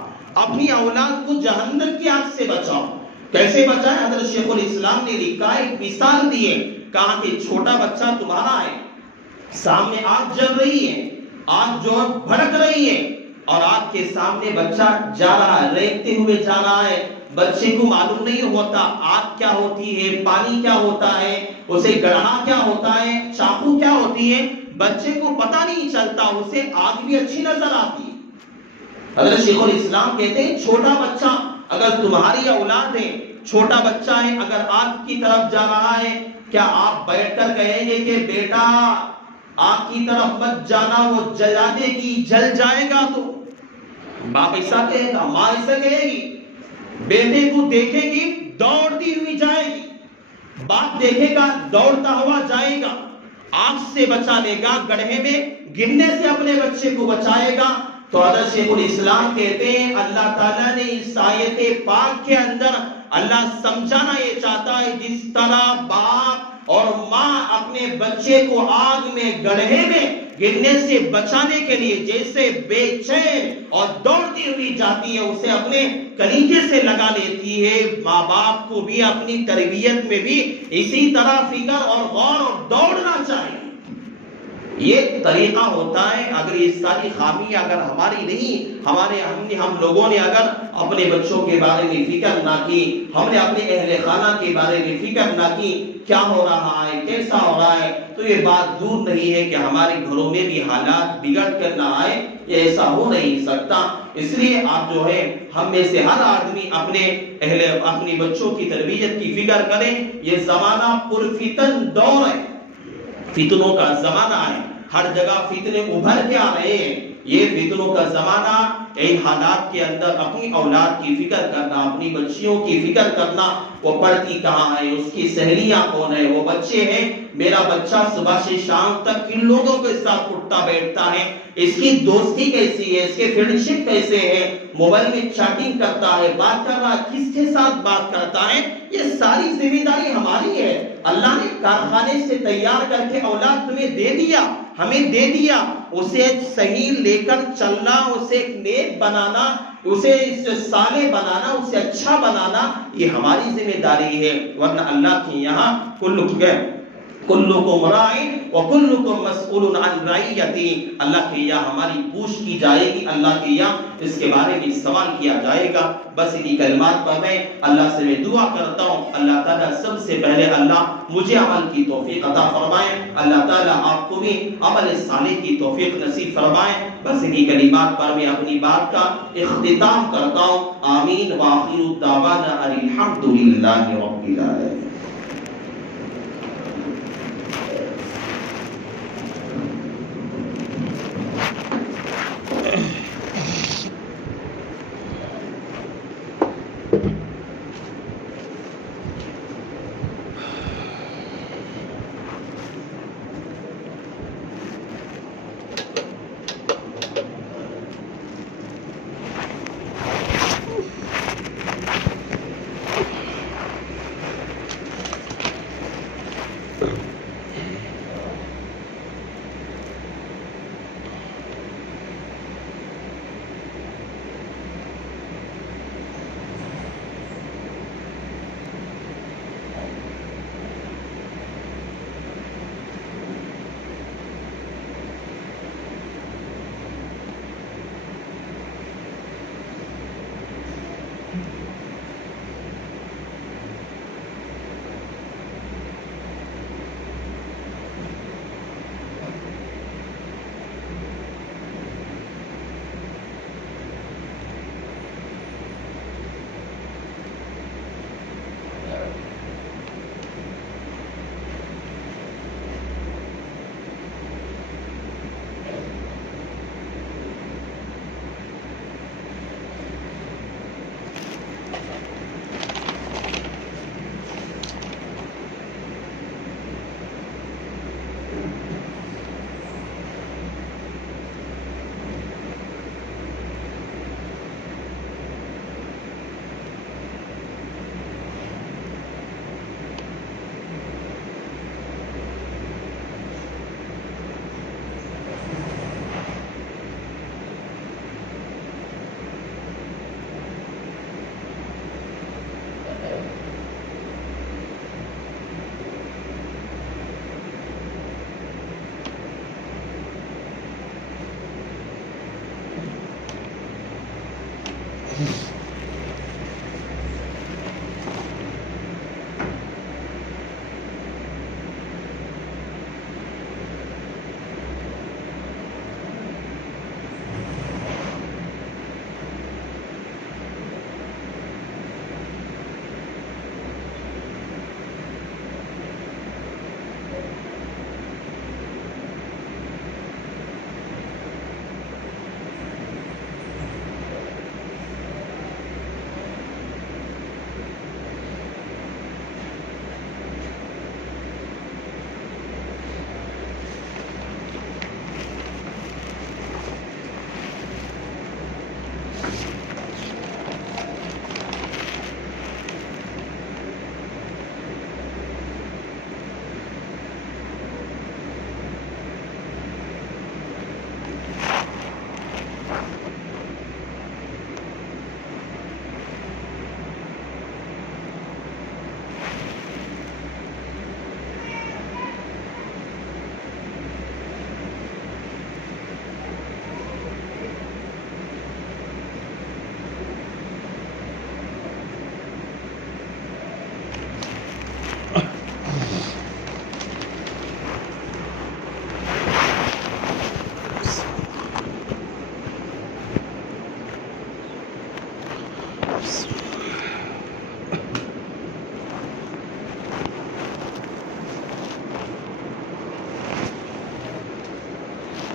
اپنی اولاد کو جہنم کی آگ سے بچاؤ۔ کیسے بچائیں؟ حضرت شیخ الاسلام نے لکھا، ایک مثال دی ہے، کہا کہ چھوٹا بچہ تمہارا ہے، سامنے آگ جل رہی ہے، آگ جو بھڑک رہی ہے، اور آگ کے سامنے بچہ جا رہا ہے، ریگتے ہوئے جا رہا ہے، بچے کو معلوم نہیں ہوتا آگ کیا ہوتی ہے، پانی کیا ہوتا ہے، اسے گڑھا کیا ہوتا ہے، چاقو کیا ہوتی ہے، بچے کو پتہ نہیں چلتا، اسے آگ بھی اچھی نظر آتی ہے۔ حضرت شیخ الاسلام کہتے ہیں چھوٹا بچہ اگر تمہاری اولاد ہے، چھوٹا بچہ ہے، اگر آگ کی طرف جا رہا ہے، کیا آپ بیٹھ کر کہیں گے کہ بیٹا آگ کی طرف مت جانا، وہ جلا دے گی، جل جائے گا؟ تو باپ ایسا کہے گا، ماں ایسا کہے گی، بیٹے کو دیکھے گی دوڑتی ہوئی جائے گی، باپ دیکھے گا دوڑتا ہوا جائے گا، آگ سے بچا لے گا، گڑھے میں گرنے سے اپنے بچے کو بچائے گا۔ تو حضرت شیخ الاسلام کہتے ہیں اللہ تعالیٰ نے اس آیت پاک کے اندر اللہ سمجھانا یہ چاہتا ہے، جس طرح باپ اور ماں اپنے بچے کو آگ میں گڑھے میں گرنے سے بچانے کے لیے جیسے بے چین اور دوڑتی ہوئی جاتی ہے، اسے اپنے کلیجے سے لگا لیتی ہے، ماں باپ کو بھی اپنی تربیت میں بھی اسی طرح فکر اور غور اور دوڑنا چاہیے۔ یہ طریقہ ہوتا ہے۔ اگر یہ ساری خامی اگر ہماری نہیں، ہم لوگوں نے اگر اپنے بچوں کے بارے میں فکر نہ کی، ہم نے اپنے اہل خانہ کے بارے میں فکر نہ کی، کیا ہو رہا ہے، کیسا ہو رہا ہے، تو یہ بات دور نہیں ہے کہ ہمارے گھروں میں بھی حالات بگڑ کر نہ آئے، یہ ایسا ہو نہیں سکتا۔ اس لیے آپ جو ہے ہم میں سے ہر آدمی اپنے بچوں کی تربیت کی فکر کریں۔ یہ زمانہ پرفتن دور ہے، فتنوں کا زمانہ ہے، ہر جگہ فتنے ابھر کے آ رہے ہیں۔ یہ فتنوں کا زمانہ، ان حالات کے اندر اپنی اولاد کی فکر کرنا، اپنی بچیوں کی فکر کرنا، وہ پڑھتی کہاں ہے، اس کی سہیلیاں کون ہے، وہ بچے ہیں، میرا بچہ صبح سے شام تک کن لوگوں کے ساتھ اٹھتا بیٹھتا ہے، اس کی دوستی کیسی ہے، اس کے فرینڈشپ کیسے ہے، موبائل میں چیٹنگ کرتا ہے، بات کر رہا ہے، کس کے ساتھ بات کرتا ہے، یہ ساری ذمہ داری ہماری ہے۔ اللہ نے کارخانے سے تیار کر کے اولاد تمہیں دے دیا، ہمیں دے دیا، اسے صحیح لے کر چلنا، اسے ایک نیک بنانا، اسے صالح بنانا، اسے اچھا بنانا، یہ ہماری ذمہ داری ہے۔ ورنہ اللہ کے یہاں کلکم راع وکلکم مسئول عن رعیتہ، اللہ کے یہاں ہماری پوچھ کی جائے گی، اللہ کے یہاں اس کے بارے میں سوال کیا جائے گا۔ بس انہی کلمات پر میں اللہ سے میں دعا کرتا ہوں، اللہ تعالیٰ سب سے پہلے اللہ مجھے عمل کی توفیق عطا فرمائے، اللہ تعالیٰ آپ کو بھی عمل صالح کی توفیق نصیب فرمائے۔ بس انہی کلمات پر میں اپنی بات کا اختتام کرتا ہوں۔ آمین وآخر دعوانا ان الحمد للہ رب العالمین۔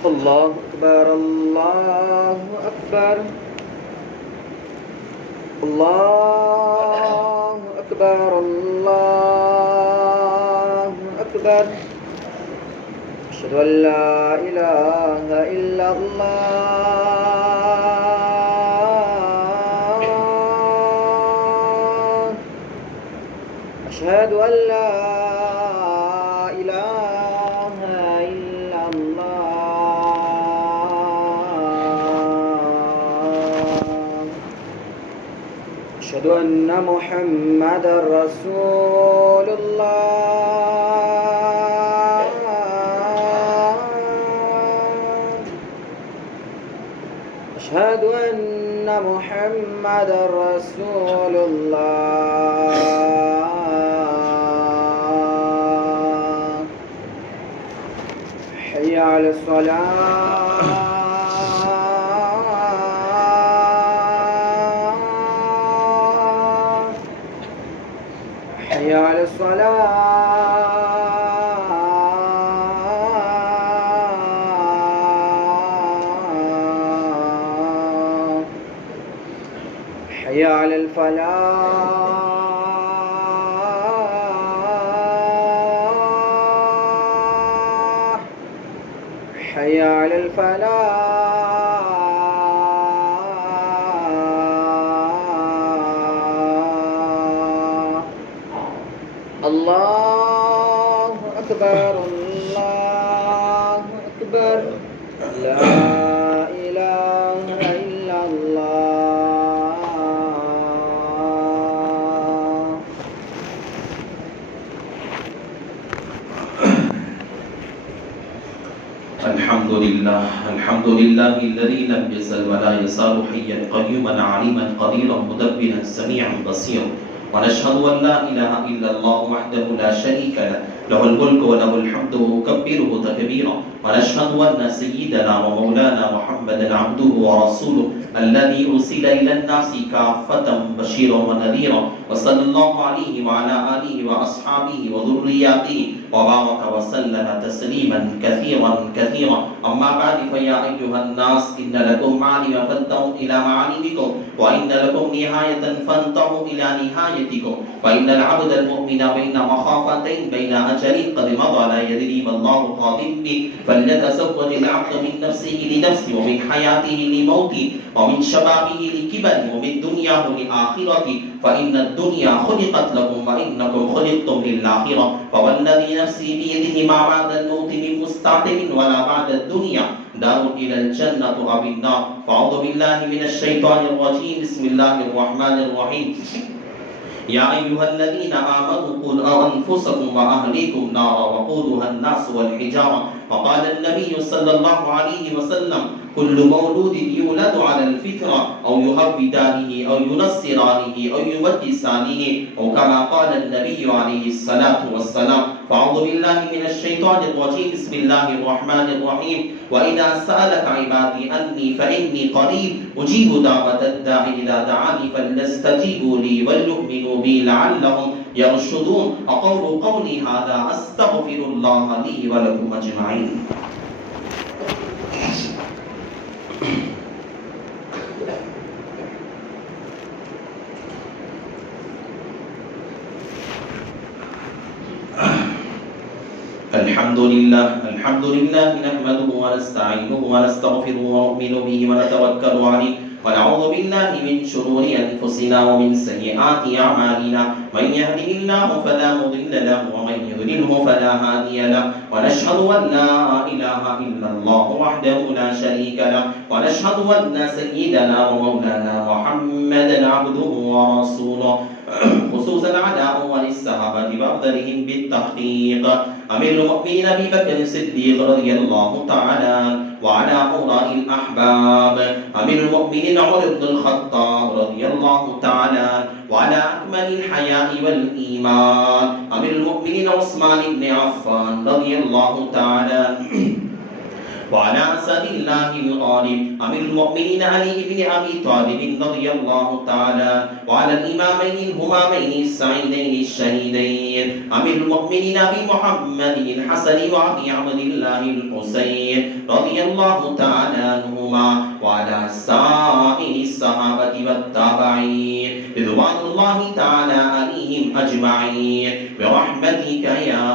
الله أكبر الله أكبر الله أكبر الله أكبر أشهد أن لا إله إلا الله أشهد أن لا إله إلا الله أشهد أن محمدا رسول الله أشهد أن محمدا رسول الله حي على الصلاة حي على الصلاة حي على الفلاح حي على الفلاح الله أكبر الله أكبر لا إله إلا الله الحمد لله الذي لم يزل ولا يزال حيا قيوما عليما قديرا مدبرا سميعا بصيرا ونشهد أن لا إله إلا الله وحده لا شريك له له الملك وله الحمد وكبره تكبيرا ونشهد أن سيدنا ومولانا محمدا عبده ورسوله الذي أرسل إلى الناس كافة بشيرا ونذيرا وصلى الله عليه وعلى آله وأصحابه وذرياته وبارك وسلم تسليما كثيرا كثيرا أما بعد فيا أيها الناس إن لكم معالم فانتهوا إلى معالمكم وإن لكم نهاية فانتهوا إلى نهايتكم فإن العبد المؤمن بين مخافتين بين أجل قد مضى لا يدري ما الله قادم به فليتزوج العبد من نفسه لنفسه ومن حياته لموته ومن شبابه لكبره ومن دنياه لآخرته فإن الدنيا خلقت لكم وإنكم خلقتم للآخرة فوالذي نفسي بيده ما بعد الموت من مستعتب ولا بعد الدنيا دار إلى الجنة أو النار فأعوذ بالله من الشيطان الرجيم بسم الله الرحمن الرحيم يا أيها الذين آمنوا قوا أنفسكم وأهليكم نارا وقودها الناس والحجارة وقال النبي صلى الله عليه وسلم كل مولود يولد على الفطرة أو يهودانه أو ينصرانه أو يمجسانه أو كما قال النبي عليه الصلاة والسلام. فأعوذ بالله من الشيطان الرجيم. بسم الله الرحمن الرحيم. وإذا سألك عبادي أني فإني قريب أجيب دعوة الداع إذا دعاني فليستجيبوا لي وليؤمنوا بي لعلهم يرشدون. أقول قولي هذا أستغفر الله لي ولكم أجمعين. الحمد لله نحمده ونستعينه ونستغفره ونؤمن به ونتوكل عليه ونعوذ بالله من شرور أنفسنا ومن سيئات أعمالنا. من يهده الله فلا مضل له ومن يضلله فلا هادي له. ونشهد أن لا إله إلا الله وحده لا شريك له. ونشهد أن سيدنا ومولانا محمدا عبده ورسوله خصوصا على أول الصحابة وأفضلهم بالتحقيق أمير المؤمنين أبي بكر الصديق رضي الله تعالى وعلى أوراء الأحباب أمير المؤمنين عمر بن الخطاب رضي الله تعالى وعلى أكمل الحياء والإيمان أمير المؤمنين عثمان بن عفان رضي الله تعالى وعلى أسد الله الغالب أمير المؤمنين علي بن أبي طالب رضي الله تعالى وعلى الإمامين الهمامين السعيدين الشهيدين أمير المؤمنين أبي محمد الحسن وأبي عبد الله الحسين رضي الله تعالى عنهما وعلى سائر الصحابة والتابعين رضوان الله تعالى عليهم أجمعين برحمتك يا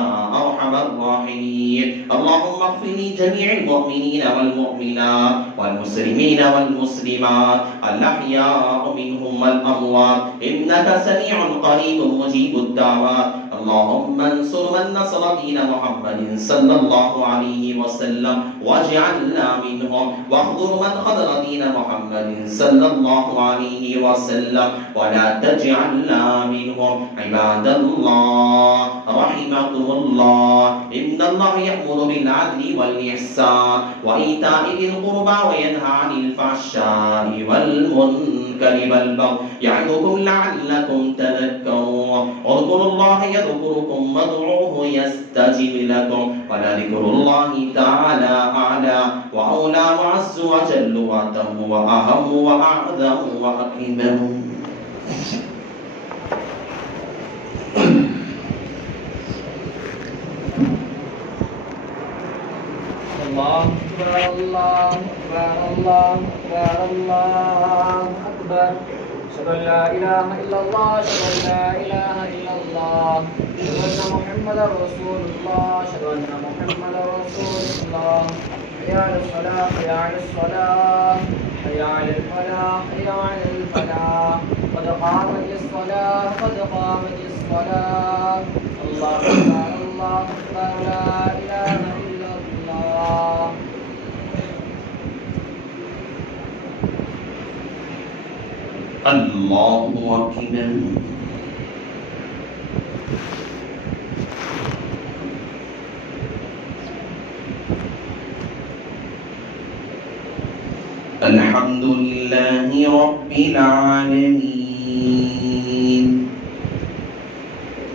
أرحم الراحمين. اللهم اغفر لجميع المؤمنين والمؤمنات والمسلمين والمسلمات الأحياء منهم والأموات إنك سميع قريب مجيب الدعوات. اللهم انصر من نصر دين محمد صلى الله عليه وسلم واجعلنا منهم واخذل من خذل دين محمد صلى الله عليه وسلم ولا تجعلنا منهم. عباد الله رحمكم الله إن الله يأمر بالعدل والإحسان وإيتاء ذي القربى وينهى عن الفحشاء والمنكر والبغي يعظكم لعلكم تذكرون. اذكروا الله يذكركم وادعوه يستجب لكم ولذكر الله تعالى أعلى وأولى وعز وجل وأتم وأهم وأعظم وأكبر. الله أكبر الله أكبر الله أكبر الله أكبر. أشهد أن لا إله إلا الله أشهد أن لا إله إلا الله أشهد أن محمدا رسول الله أشهد أن محمدا رسول الله. حي على الصلاة حي على الصلاة حي على الفلاح حي على الفلاح قد قامت الصلاة قد قامت الصلاة. الله أكبر الله أكبر لا إله إلا الله. الله أكبر. الحمد لله رب العالمين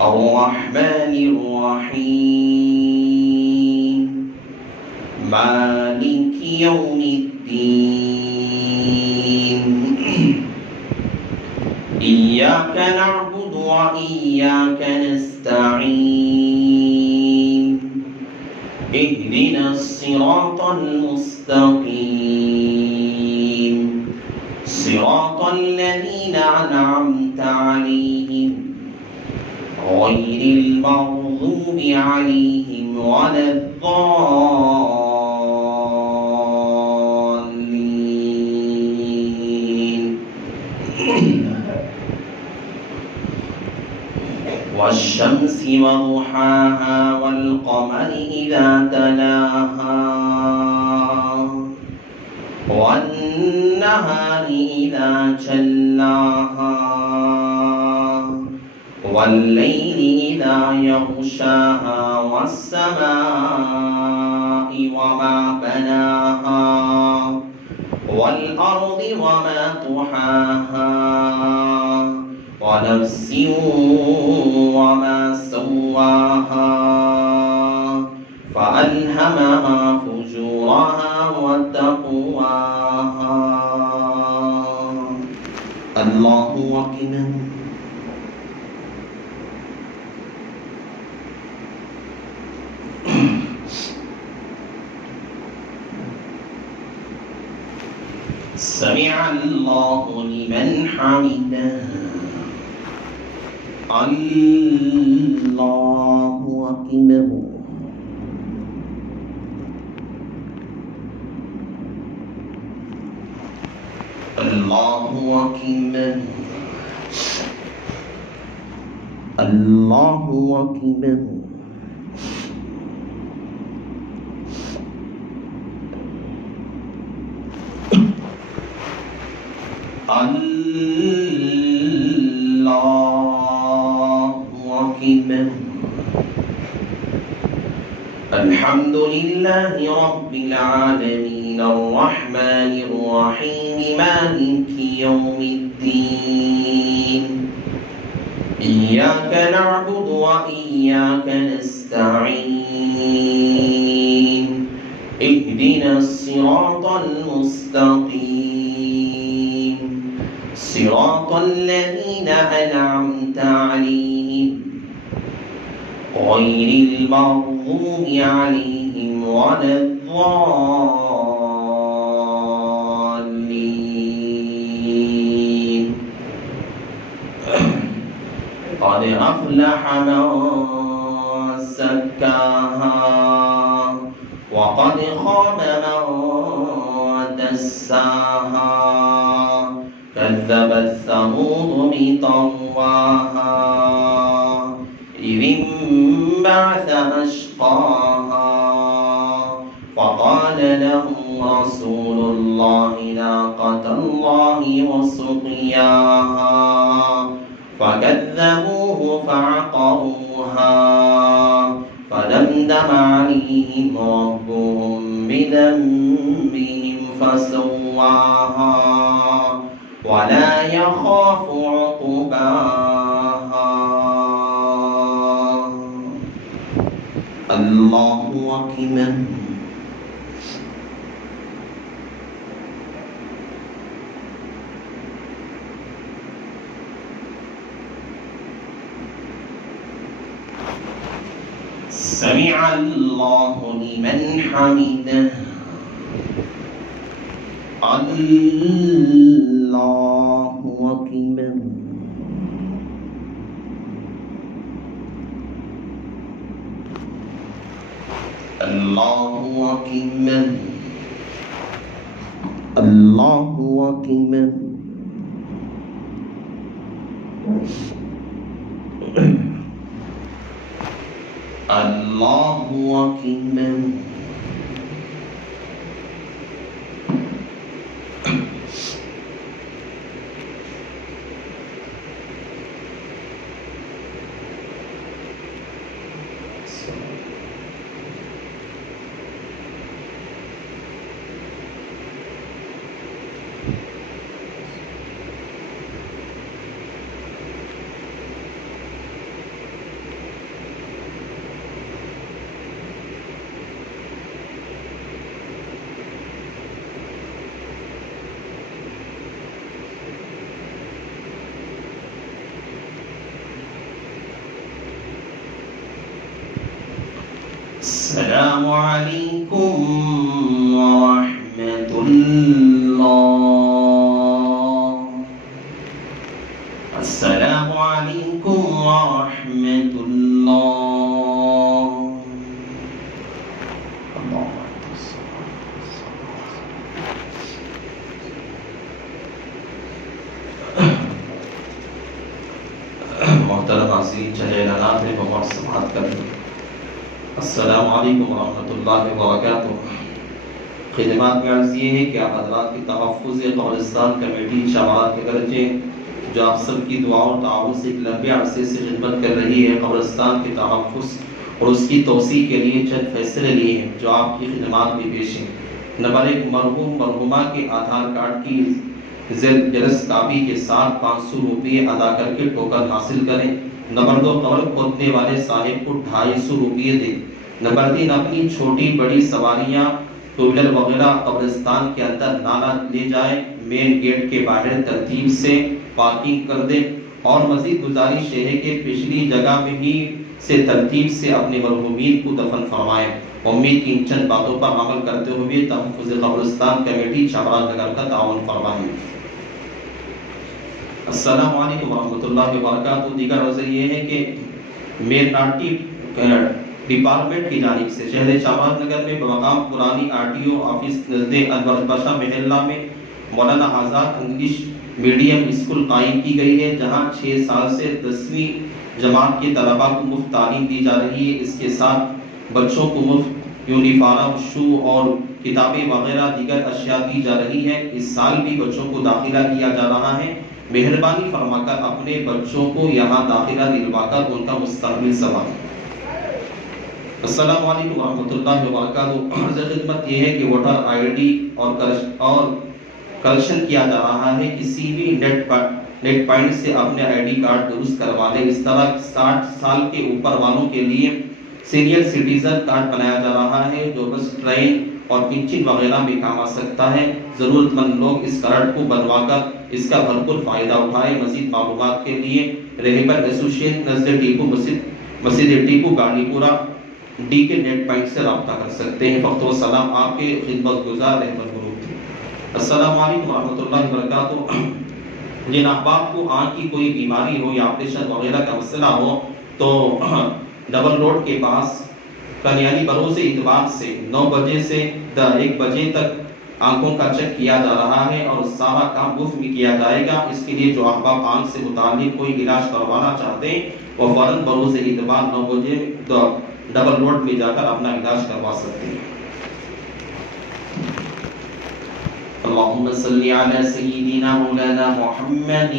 الرحمن الرحيم مالك يوم الدين إياك نعبد وإياك نستعين اهدنا الصراط المستقيم صراط الذين أنعمت عليهم غير المغضوب عليهم ولا الضالين. والشمس وضحاها والقمر إذا تلاها والنهار إذا جلاها والليل إذا يغشاها والسماء وما بناها والأرض وما طحاها ونفس وما سواها فألهمها فجورها وتقواها الله أكبر سمع الله لمن حمده الله أكبر الله أكبر الله أكبر الله أكبر الحمد لله رب العالمين الرحمن الرحيم مالك يوم الدين إياك نعبد وإياك نستعين اهدنا الصراط المستقيم صراط الذين أنعمت عليهم غير المغضوب عليهم ولا الضالين قد أفلح من زكاها وقد خاب من دساها كذبت ثمود بطغواها إذ انبعث أشقاها فقال لهم رسول الله ناقة الله وسقياها فكذبوه فعقروها فدمدم عليهم ربهم بذنبهم فسواها ولا يخاف عقباها الله أكبر سمع الله لمن حمده الله أكبر الله أكبر الله أكبر الله أكبر السلام عليكم ورحمة الله السلام عليكم ورحمة الله محترم عزیز چلے اعلانات میں بہت سماعت کریں السلام علیکم ورحمۃ اللہ وبرکاتہ خدمات میں عرض یہ ہے کہ آپ حضرات کی تحفظ قبرستان کمیٹی شمارات کے درجے جو آپ سب کی دعا اور تعاون سے ایک لمبے عرصے سے خدمت کر رہی ہے قبرستان کے تحفظ اور اس کی توسیع کے لیے چند فیصلے لیے ہیں جو آپ کی خدمات میں پیش ہیں نمبر 1 مرحوم مرحومہ کے آدھار کارڈ کی جرس کاپی کے ساتھ 500 روپے ادا کر کے ٹوکن حاصل کریں۔ نمبر 2 قبر کھودنے والے صاحب کو 250 روپے دیں۔ نمبر 3 اپنی چھوٹی بڑی سواریاں ٹو ویلر وغیرہ قبرستان کے اندر نہ لے جائیں، مین گیٹ کے باہر ترتیب سے پارکنگ کر دیں، اور مزید گزارش ہے کہ پچھلی جگہ میں ہی سے ترتیب سے اپنے مرحومین کو دفن فرمائیں۔ امید کی ان چند باتوں پر عمل کرتے ہوئے تحفظ قبرستان کمیٹی چامراج نگر کا تعاون فرمائیں۔ السلام علیکم ورحمۃ اللہ وبرکاتہ۔ دیگر عرض یہ ہے کہ میر ناٹی ڈپارٹمنٹ کی جانب سے شہر چامراج نگر میں بمقام پرانی RTO آفس نزد انور باشا محلہ میں Maulana Azad English medium school قائم کی گئی ہے، جہاں 6 سال سے 10ویں جماعت کے طلباء کو مفت تعلیم دی جا رہی ہے۔ اس کے ساتھ بچوں کو مفت یونیفارم، شو اور کتابیں وغیرہ دیگر اشیاء دی جا رہی ہے۔ اس سال بھی بچوں کو داخلہ کیا جا رہا ہے۔ مہربانی فرما کر اپنے بچوں کو یہاں داخلہ دلوا کر ان کا مستقبل سنواریں۔ السلام علیکم ورحمۃ اللہ وبرکاتہ۔ عرض خدمت یہ ہے کہ ووٹر ID اور کریکشن کیا جا رہا ہے۔ کسی بھی نیٹ پوائنٹ سے اپنے ID کارڈ درست کروا لیں۔ اس طرح 60 سال کے اوپر والوں کے لیے سینئر سٹیزن کارڈ بنایا جا رہا ہے، جو بس ٹرین اور پنچن وغیرہ میں کام آ سکتا ہے۔ ضرورت مند لوگ اس کارڈ کو بنوا کر اس کا بھرپور فائدہ اٹھائیں۔ مزید معلومات کے لیے رہبر ایسوسی ایشن نزد ٹیپو مسجد ٹیپو گاڑی پورا D کے نیٹ پوائنٹ سے رابطہ کر سکتے ہیں۔ فقط و سلام آپ کے خدمت گزار رہبر گروپ۔ السلام علیکم ورحمۃ اللہ وبرکاتہ۔ جن احباب کو آنکھ کی کوئی بیماری ہو یا آپریشن وغیرہ کا مسئلہ ہو تو ڈبل روڈ کے پاس کنیالی بروز اتوار سے 9 بجے سے 1 بجے تک آنکھوں کا چیک کیا جا رہا ہے اور سارا کام مفت میں کیا جائے گا۔ اس کے لیے جو احباب آنکھ سے متعلق کوئی علاج کروانا چاہتے ہیں وہ فوراً بروز اتوار 9 بجے ڈبل روڈ میں جا کر اپنا علاج کروا سکتے ہیں۔ اللهم صل على سيدنا مولانا محمد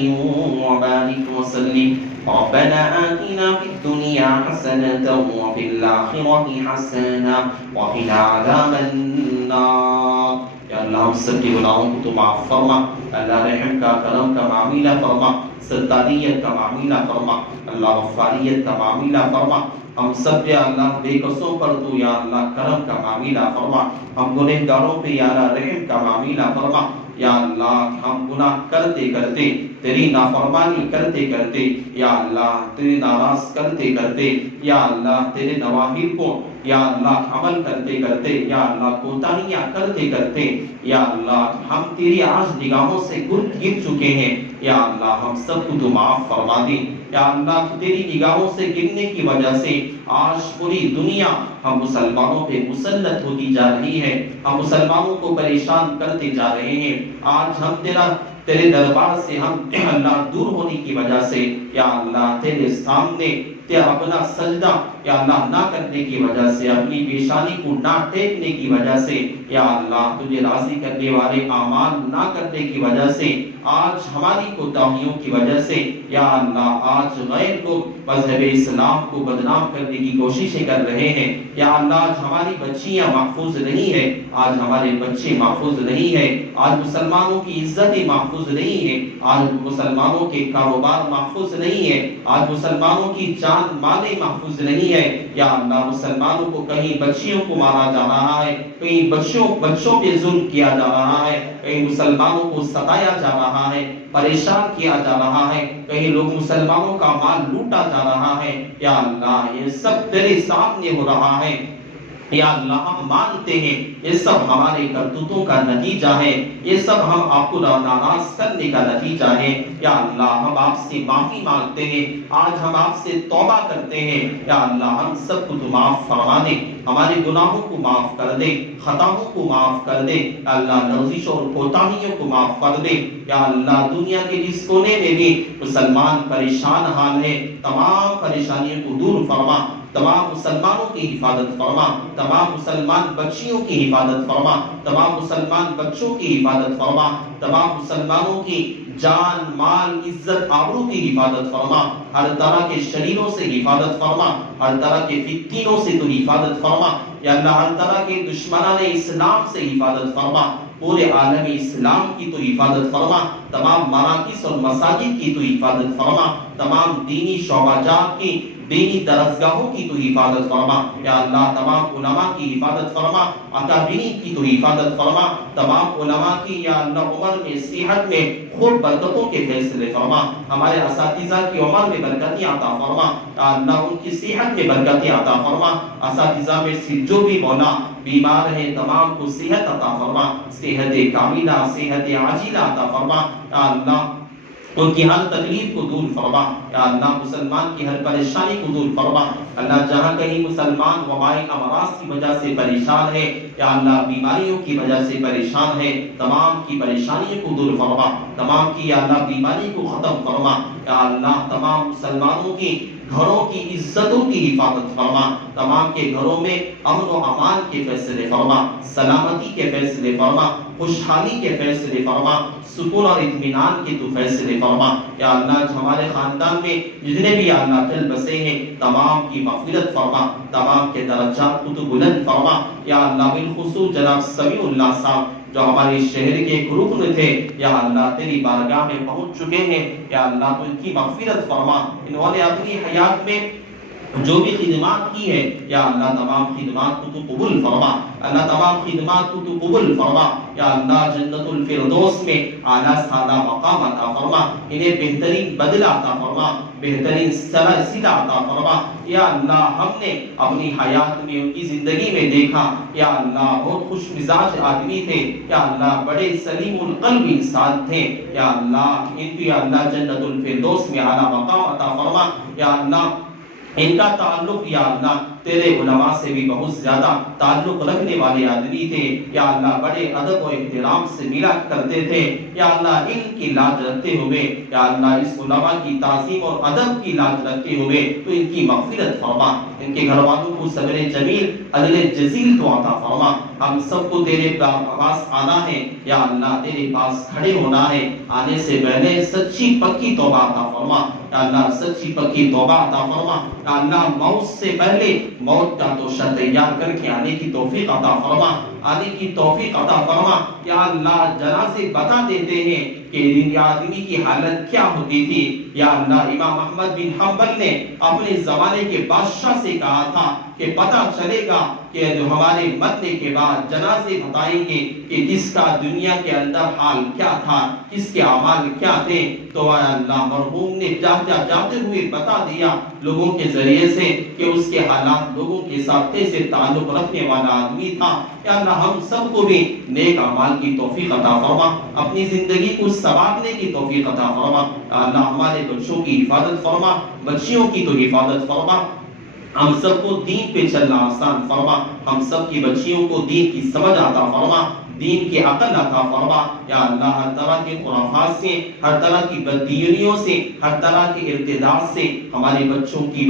وبارك وسلم۔ ربنا آتنا في الدنيا حسنة وفي الآخرة حسنة وقنا عذاب النار۔ یا اللہ ہم سب کے گناہوں کو تو معاف فرما، اللہ رحم کا کرم کا معاملہ فرما، ستاریت کا معاملہ فرما، اللہ غفاریت کا معاملہ فرما۔ ہم سب یا اللہ بے قصوں پر تو یا اللہ کرم کا معاملہ فرما، ہم گنہگاروں پہ یا اللہ رحم کا معاملہ فرما۔ یا اللہ ہم گناہ کرتے کرتے، تیری نافرمانی کرتے کرتے، یا اللہ تیری ناراض کرتے کرتے، یا اللہ تیرے نواہی کو یا اللہ عمل کرتے کرتے، یا اللہ کوتاہیاں کرتے کرتے، یا اللہ ہم تیری آج نگاہوں سے گر چکے ہیں۔ یا اللہ ہم سب کو تو معاف فرما دے۔ یا اللہ تیری نگاہوں سے گرنے کی وجہ سے آج پوری دنیا ہم مسلمانوں پہ مسلط ہوتی جا رہی ہے، ہم مسلمانوں کو پریشان کرتے جا رہے ہیں۔ آج ہم تیرے دربار سے ہم اللہ دور ہونے کی وجہ سے یا اللہ تیرے سامنے اپنا سجدہ یا اللہ نہ کرنے کی وجہ سے، اپنی پیشانی کو نہ ٹیکنے کی وجہ سے، یا اللہ تجھے راضی کرنے والے اعمال نہ کرنے کی وجہ سے، آج ہماری کوتاہیوں کی وجہ سے یا اللہ آج غیر لوگ مذہب اسلام کو بدنام کرنے کی کوششیں کر رہے ہیں۔ یا اللہ آج ہماری بچیاں محفوظ نہیں ہیں، آج ہمارے بچے محفوظ نہیں ہیں، آج مسلمانوں کی عزتیں محفوظ نہیں ہیں، آج مسلمانوں کے کاروبار محفوظ نہیں ہیں، آج مسلمانوں کی جان مالیں محفوظ نہیں ہے۔ یا اللہ مسلمانوں کو کہیں بچیوں کو مارا جا رہا ہے، کہیں بچوں پہ ظلم کیا جا رہا ہے، کہیں مسلمانوں کو ستایا جا رہا ہے، پریشان کیا جا رہا ہے، کہیں لوگ مسلمانوں کا مال لوٹا جا رہا ہے۔ یا اللہ یہ سب تیرے سامنے ہو رہا ہے۔ یا اللہ ہم مانتے ہیں یہ سب ہمارے کرتوتوں کا نتیجہ ہے، یہ سب ہم آپ کو ناراض کرنے کا نتیجہ ہے۔ یا اللہ ہم آپ سے معافی مانگتے ہیں، آج ہم آپ سے توبہ کرتے ہیں۔ یا اللہ ہم سب کو تو معاف فرما دے، ہمارے گناہوں کو معاف کر دے، خطاؤں کو معاف کر دے، اللہ لغزش اور کوتاہیوں کو معاف کر دے۔ یا اللہ دنیا کے جس کونے میں بھی مسلمان پریشان حال ہے، تمام پریشانیوں کو دور فرما، تمام مسلمانوں کی حفاظت فرما، تمام مسلمان بچیوں کی حفاظت فرما، تمام مسلمان بچوں کی حفاظت فرما، تمام مسلمانوں کی جان مال عزت آبرو کی حفاظت فرما، ہر طرح کے شریروں سے حفاظت فرما، ہر طرح کے فتنوں سے تو حفاظت فرما۔ یا اللہ ہر طرح کے دشمنان اسلام سے حفاظت فرما، پورے عالم اسلام کی تو حفاظت فرما، تمام مراکز اور مساجد کی تو حفاظت فرما، تمام دینی شعبہ جات کی، دینی درسگاہوں کی تو حفاظت فرما، یا اللہ تمام علماء کی حفاظت فرما، اکابرین کی تو حفاظت فرما، تمام علماء کی یا اللہ عمر میں صحت میں خوب برکتوں کے فیصلے فرما، ہمارے اساتذہ کی عمر میں برکتیں عطا فرما، یا اللہ ان کی صحت میں برکتیں عطا فرما، اساتذہ میں سے جو بھی مولا بیمار ہیں تمام کو صحت عطا فرما، صحت کاملہ صحت عاجلہ عطا فرما، یا اللہ ان کی ہر تکلیف کو دور فرما، یا اللہ مسلمان کی ہر پریشانی کو دور فرما، اللہ جہاں کہیں مسلمان وبائی امراض کی وجہ سے پریشان ہے، یا اللہ بیماریوں کی وجہ سے پریشان ہے، تمام کی پریشانیوں کو دور فرما، تمام کی یا اللہ بیماری کو ختم فرما، یا اللہ تمام مسلمانوں کی گھروں کی عزتوں کی حفاظت فرما، تمام کے گھروں میں امن و امان کے فیصلے فرما، سلامتی کے فیصلے فرما، خوشحالی کے فیصلے فرما، سکون اور اطمینان کے تو فیصلے فرما، یا اللہ ہمارے خاندان میں جتنے بھی یا اللہ چل بسے ہیں تمام کی مغفرت فرما، تمام کے درجات کو تو بلند فرما، یا اللہ بالخصوص جناب سمیع اللہ صاحب جو ہمارے شہر کے ایک رکن تھے، یا اللہ تیری بارگاہ میں پہنچ چکے ہیں، یا اللہ تو ان کی مغفرت فرما، انہوں نے اپنی حیات میں جو بھی خدمات کی ہے یا اللہ تمام خدمات کو تو قبول فرما، اللہ تمام خدمات کو تو قبول فرما، یا اللہ جنت الفردوس میں اعلیٰ سادہ مقام عطا فرما، انہیں بہترین بدلہ عطا فرما، بہترین صلہ عطا فرما، یا اللہ ہم نے اپنی حیات میں ان کی زندگی میں دیکھا یا اللہ بہت خوش مزاج آدمی تھے، یا اللہ بڑے سلیم القلب انسان تھے، یا اللہ ان کی اللہ جنت الفردوس میں اعلیٰ مقام عطا فرما، یا اللہ ان کا تعلق یا اللہ تیرے علماء سے بھی بہت زیادہ تعلق رکھنے والے آدمی تھے، یا اللہ بڑے ادب و احترام سے ملا کرتے تھے، یا اللہ علم کی لاج رکھتے ہوئے یا اللہ اس علماء کی تعظیم اور ادب کی لاج رکھتے ہوئے تو ان کی مغفرت فرما، ان کے گھر والوں کو صبر جمیل عدل جزیل تو عطا فرما، ہم سب کو تیرے پاس آنا ہے یا اللہ تیرے پاس کھڑے ہونا ہے، آنے سے پہلے سچی پکی توبہ عطا فرما، یا اللہ سچی پکی توبہ عطا فرما، یا اللہ موت سے پہلے موت کا توشہ تیار کر کے آنے کی توفیق عطا فرما، آنے کی توفیق عطا فرما، یا اللہ جنازے بتا دیتے ہیں کہ ان آدمی کی حالت کیا ہوتی تھی، یا اللہ امام احمد بن حنبل نے اپنے زمانے کے بادشاہ سے کہا تھا کہ پتہ چلے گا کہ جو ہمارے مرنے کے بعد جنازے بتائیں گے کہ کس کا دنیا کے اندر حال کیا تھا، کس کے اعمال کیا تھے، تو اللہ مرحوم نے جاتے ہوئے بتا دیا لوگوں کے ذریعے سے کہ اس کے حالات لوگوں کے ساتھ سے تعلق رکھنے والا آدمی تھا، یا اللہ ہم سب کو بھی نیک اعمال کی توفیق عطا فرما، اپنی زندگی کو سنوارنے کی توفیق عطا فرما، اللہ ہمارے بچوں کی حفاظت فرما، بچیوں کی تو حفاظت فرما، ہم سب کو دین پہ چلنا آسان فرما، ہم سب کی بچیوں کو دین کی سمجھ عطا فرما، دین کی عقل عطا فرما، یا اللہ ہر طرح کے خرافات سے، ہر طرح کی بددینیوں سے، ہر طرح کے ارتداد سے ہمارے بچوں کی